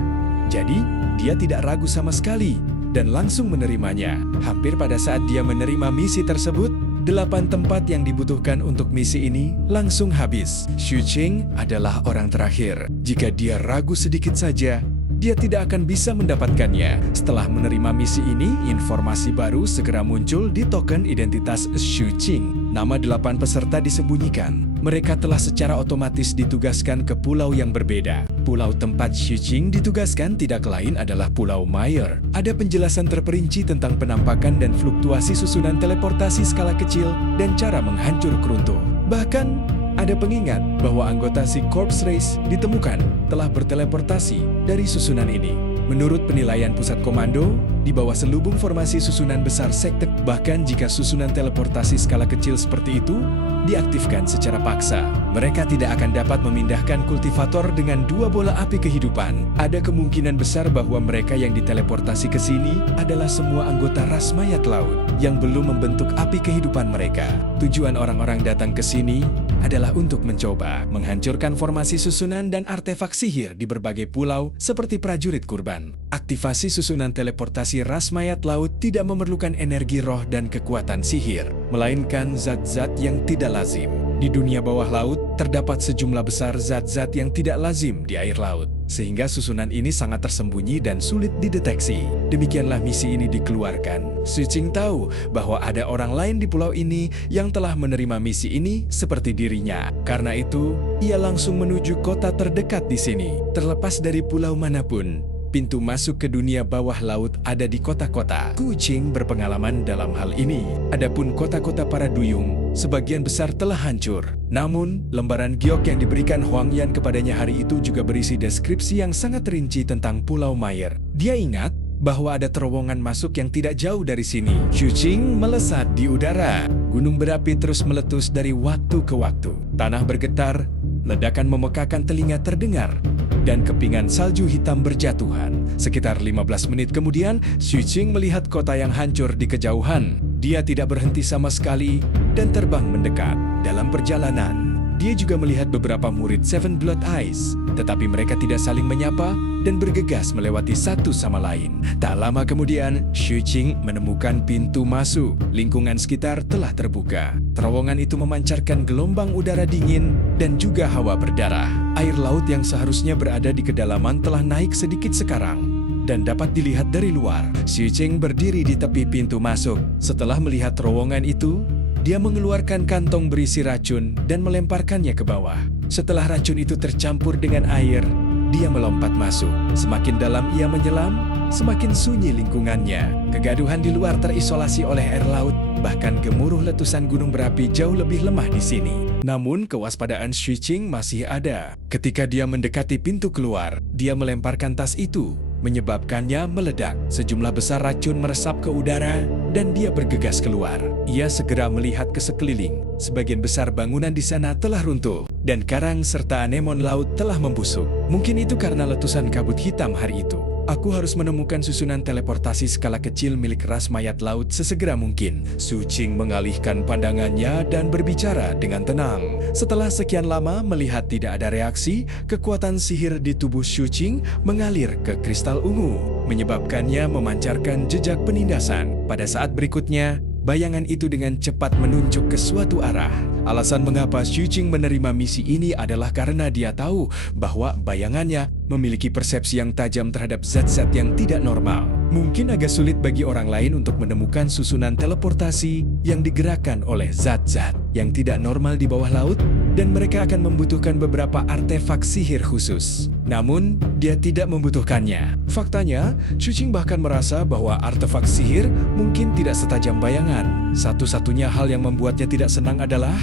Jadi, dia tidak ragu sama sekali dan langsung menerimanya. Hampir pada saat dia menerima misi tersebut, 8 tempat yang dibutuhkan untuk misi ini langsung habis. Xu Qing adalah orang terakhir. Jika dia ragu sedikit saja, dia tidak akan bisa mendapatkannya. Setelah menerima misi ini, informasi baru segera muncul di token identitas Xu Qing. Nama 8 peserta disembunyikan. Mereka telah secara otomatis ditugaskan ke pulau yang berbeda. Pulau tempat Xu Qing ditugaskan tidak lain adalah Pulau Mayer. Ada penjelasan terperinci tentang penampakan dan fluktuasi susunan teleportasi skala kecil dan cara menghancur keruntuh. Bahkan, ada pengingat bahwa anggota Sea Corps Race ditemukan telah berteleportasi dari susunan ini. Menurut penilaian pusat komando, di bawah selubung formasi susunan besar sekte, bahkan jika susunan teleportasi skala kecil seperti itu diaktifkan secara paksa, mereka tidak akan dapat memindahkan kultivator dengan 2 bola api kehidupan. Ada kemungkinan besar bahwa mereka yang diteleportasi ke sini adalah semua anggota ras mayat laut yang belum membentuk api kehidupan mereka. Tujuan orang-orang datang ke sini adalah untuk mencoba menghancurkan formasi susunan dan artefak sihir di berbagai pulau seperti prajurit kurban. Aktivasi susunan teleportasi ras mayat laut tidak memerlukan energi roh dan kekuatan sihir, melainkan zat-zat yang tidak lazim. Di dunia bawah laut, terdapat sejumlah besar zat-zat yang tidak lazim di air laut, sehingga susunan ini sangat tersembunyi dan sulit dideteksi. Demikianlah misi ini dikeluarkan. Xu Qing tahu bahwa ada orang lain di pulau ini yang telah menerima misi ini seperti dirinya. Karena itu, ia langsung menuju kota terdekat di sini. Terlepas dari pulau manapun, pintu masuk ke dunia bawah laut ada di kota-kota. Xu Qing berpengalaman dalam hal ini. Adapun kota-kota para duyung, sebagian besar telah hancur. Namun, lembaran giok yang diberikan Huang Yan kepadanya hari itu juga berisi deskripsi yang sangat rinci tentang Pulau Mayer. Dia ingat bahwa ada terowongan masuk yang tidak jauh dari sini. Xu Qing melesat di udara. Gunung berapi terus meletus dari waktu ke waktu. Tanah bergetar, ledakan memekakan telinga terdengar. dan kepingan salju hitam berjatuhan. Sekitar 15 menit kemudian, Xu Qing melihat kota yang hancur di kejauhan. Dia tidak berhenti sama sekali dan terbang mendekat. Dalam perjalanan, dia juga melihat beberapa murid Seven Blood Eyes, tetapi mereka tidak saling menyapa dan bergegas melewati satu sama lain. Tak lama kemudian, Xu Qing menemukan pintu masuk. Lingkungan sekitar telah terbuka. Terowongan itu memancarkan gelombang udara dingin dan juga hawa berdarah. Air laut yang seharusnya berada di kedalaman telah naik sedikit sekarang dan dapat dilihat dari luar. Xu Qing berdiri di tepi pintu masuk. Setelah melihat terowongan itu, dia mengeluarkan kantong berisi racun dan melemparkannya ke bawah. Setelah racun itu tercampur dengan air, dia melompat masuk. Semakin dalam ia menyelam, semakin sunyi lingkungannya. Kegaduhan di luar terisolasi oleh air laut, bahkan gemuruh letusan gunung berapi jauh lebih lemah di sini. Namun kewaspadaan Xu Qing masih ada. Ketika dia mendekati pintu keluar, dia melemparkan tas itu, menyebabkannya meledak. Sejumlah besar racun meresap ke udara dan dia bergegas keluar. Ia segera melihat ke sekeliling. Sebagian besar bangunan di sana telah runtuh dan karang serta anemon laut telah membusuk. Mungkin itu karena letusan kabut hitam hari itu. Aku harus menemukan susunan teleportasi skala kecil milik ras mayat laut sesegera mungkin. Xu Qing mengalihkan pandangannya dan berbicara dengan tenang. Setelah sekian lama melihat tidak ada reaksi, kekuatan sihir di tubuh Xu Qing mengalir ke kristal ungu, menyebabkannya memancarkan jejak penindasan. Pada saat berikutnya, bayangan itu dengan cepat menunjuk ke suatu arah. Alasan mengapa Xu Qing menerima misi ini adalah karena dia tahu bahwa bayangannya memiliki persepsi yang tajam terhadap zat-zat yang tidak normal. Mungkin agak sulit bagi orang lain untuk menemukan susunan teleportasi yang digerakkan oleh zat-zat yang tidak normal di bawah laut, dan mereka akan membutuhkan beberapa artefak sihir khusus. Namun, dia tidak membutuhkannya. Faktanya, Xu Qing bahkan merasa bahwa artefak sihir mungkin tidak setajam bayangan. Satu-satunya hal yang membuatnya tidak senang adalah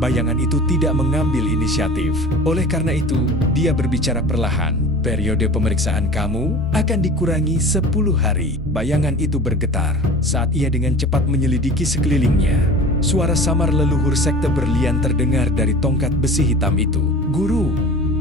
bayangan itu tidak mengambil inisiatif. Oleh karena itu, dia berbicara perlahan. Periode pemeriksaan kamu akan dikurangi 10 hari. Bayangan itu bergetar saat ia dengan cepat menyelidiki sekelilingnya. Suara samar leluhur sekte berlian terdengar dari tongkat besi hitam itu. Guru,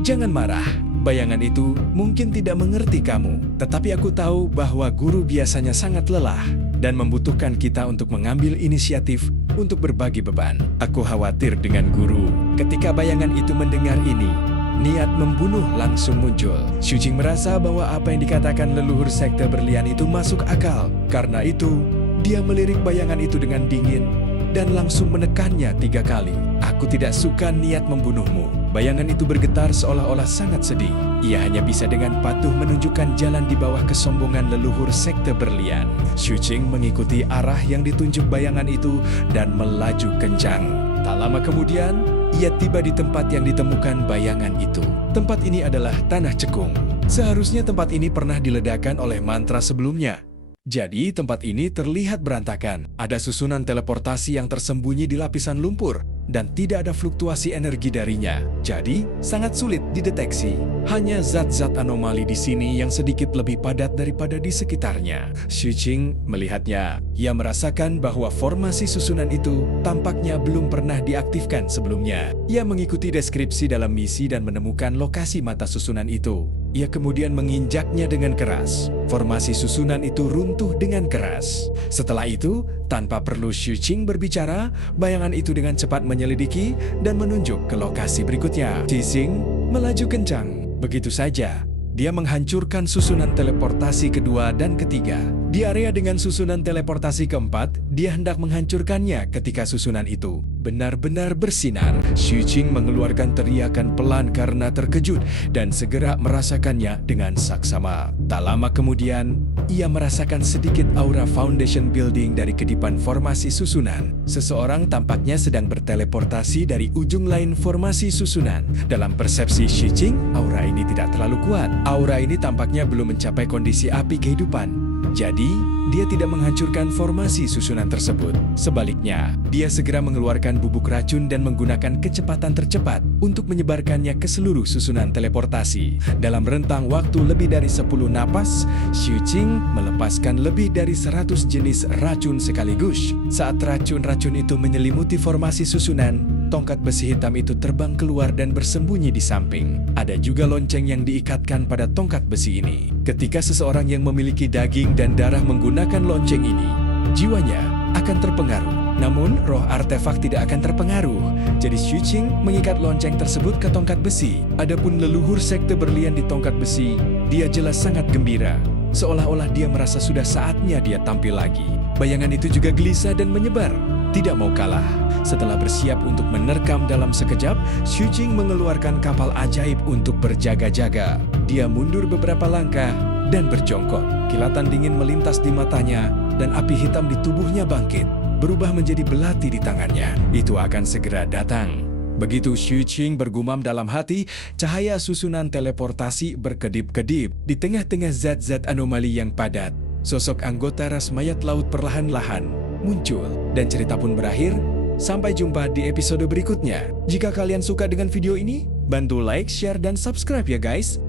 jangan marah. Bayangan itu mungkin tidak mengerti kamu, tetapi aku tahu bahwa guru biasanya sangat lelah dan membutuhkan kita untuk mengambil inisiatif untuk berbagi beban. Aku khawatir dengan guru. Ketika bayangan itu mendengar ini, niat membunuh langsung muncul. Xu Qing merasa bahwa apa yang dikatakan leluhur sekte berlian itu masuk akal. Karena itu, dia melirik bayangan itu dengan dingin dan langsung menekannya 3 kali. Aku tidak suka niat membunuhmu. Bayangan itu bergetar seolah-olah sangat sedih. Ia hanya bisa dengan patuh menunjukkan jalan di bawah kesombongan leluhur sekte berlian. Xu Qing mengikuti arah yang ditunjuk bayangan itu dan melaju kencang. Tak lama kemudian, ia tiba di tempat yang ditemukan bayangan itu. Tempat ini adalah tanah cekung. Seharusnya tempat ini pernah diledakkan oleh mantra sebelumnya. Jadi tempat ini terlihat berantakan. Ada susunan teleportasi yang tersembunyi di lapisan lumpur dan tidak ada fluktuasi energi darinya. Jadi sangat sulit dideteksi. Hanya zat-zat anomali di sini yang sedikit lebih padat daripada di sekitarnya. Xu Qing melihatnya. Ia merasakan bahwa formasi susunan itu tampaknya belum pernah diaktifkan sebelumnya. Ia mengikuti deskripsi dalam misi dan menemukan lokasi mata susunan itu. Ia kemudian menginjaknya dengan keras. Formasi susunan itu runtuh dengan keras. Setelah itu, tanpa perlu Xu Qing berbicara, bayangan itu dengan cepat menyelidiki dan menunjuk ke lokasi berikutnya. Xu Qing melaju kencang. Begitu saja, dia menghancurkan susunan teleportasi kedua dan ketiga. Di area dengan susunan teleportasi keempat, dia hendak menghancurkannya ketika susunan itu benar-benar bersinar. Xu Qing mengeluarkan teriakan pelan karena terkejut dan segera merasakannya dengan saksama. Tak lama kemudian, ia merasakan sedikit aura foundation building dari kedipan formasi susunan. Seseorang tampaknya sedang berteleportasi dari ujung lain formasi susunan. Dalam persepsi Xu Qing, aura ini tidak terlalu kuat. Aura ini tampaknya belum mencapai kondisi api kehidupan. Jadi, dia tidak menghancurkan formasi susunan tersebut. Sebaliknya, dia segera mengeluarkan bubuk racun dan menggunakan kecepatan tercepat untuk menyebarkannya ke seluruh susunan teleportasi. Dalam rentang waktu lebih dari 10 napas, Xu Qing melepaskan lebih dari 100 jenis racun sekaligus. Saat racun-racun itu menyelimuti formasi susunan, tongkat besi hitam itu terbang keluar dan bersembunyi di samping. Ada juga lonceng yang diikatkan pada tongkat besi ini. Ketika seseorang yang memiliki daging dan darah menggunakan lonceng ini, jiwanya akan terpengaruh. Namun, roh artefak tidak akan terpengaruh. Jadi Xu Qing mengikat lonceng tersebut ke tongkat besi. Adapun leluhur sekte berlian di tongkat besi, dia jelas sangat gembira. Seolah-olah dia merasa sudah saatnya dia tampil lagi. Bayangan itu juga gelisah dan menyebar. Tidak mau kalah. Setelah bersiap untuk menerkam dalam sekejap, Xu Qing mengeluarkan kapal ajaib untuk berjaga-jaga. Dia mundur beberapa langkah dan berjongkok. Kilatan dingin melintas di matanya dan api hitam di tubuhnya bangkit, berubah menjadi belati di tangannya. Itu akan segera datang. Begitu Xu Qing bergumam dalam hati, cahaya susunan teleportasi berkedip-kedip. Di tengah-tengah zat-zat anomali yang padat, sosok anggota ras mayat laut perlahan-lahan muncul. Dan cerita pun berakhir. Sampai jumpa di episode berikutnya. Jika kalian suka dengan video ini, bantu like, share, dan subscribe ya guys.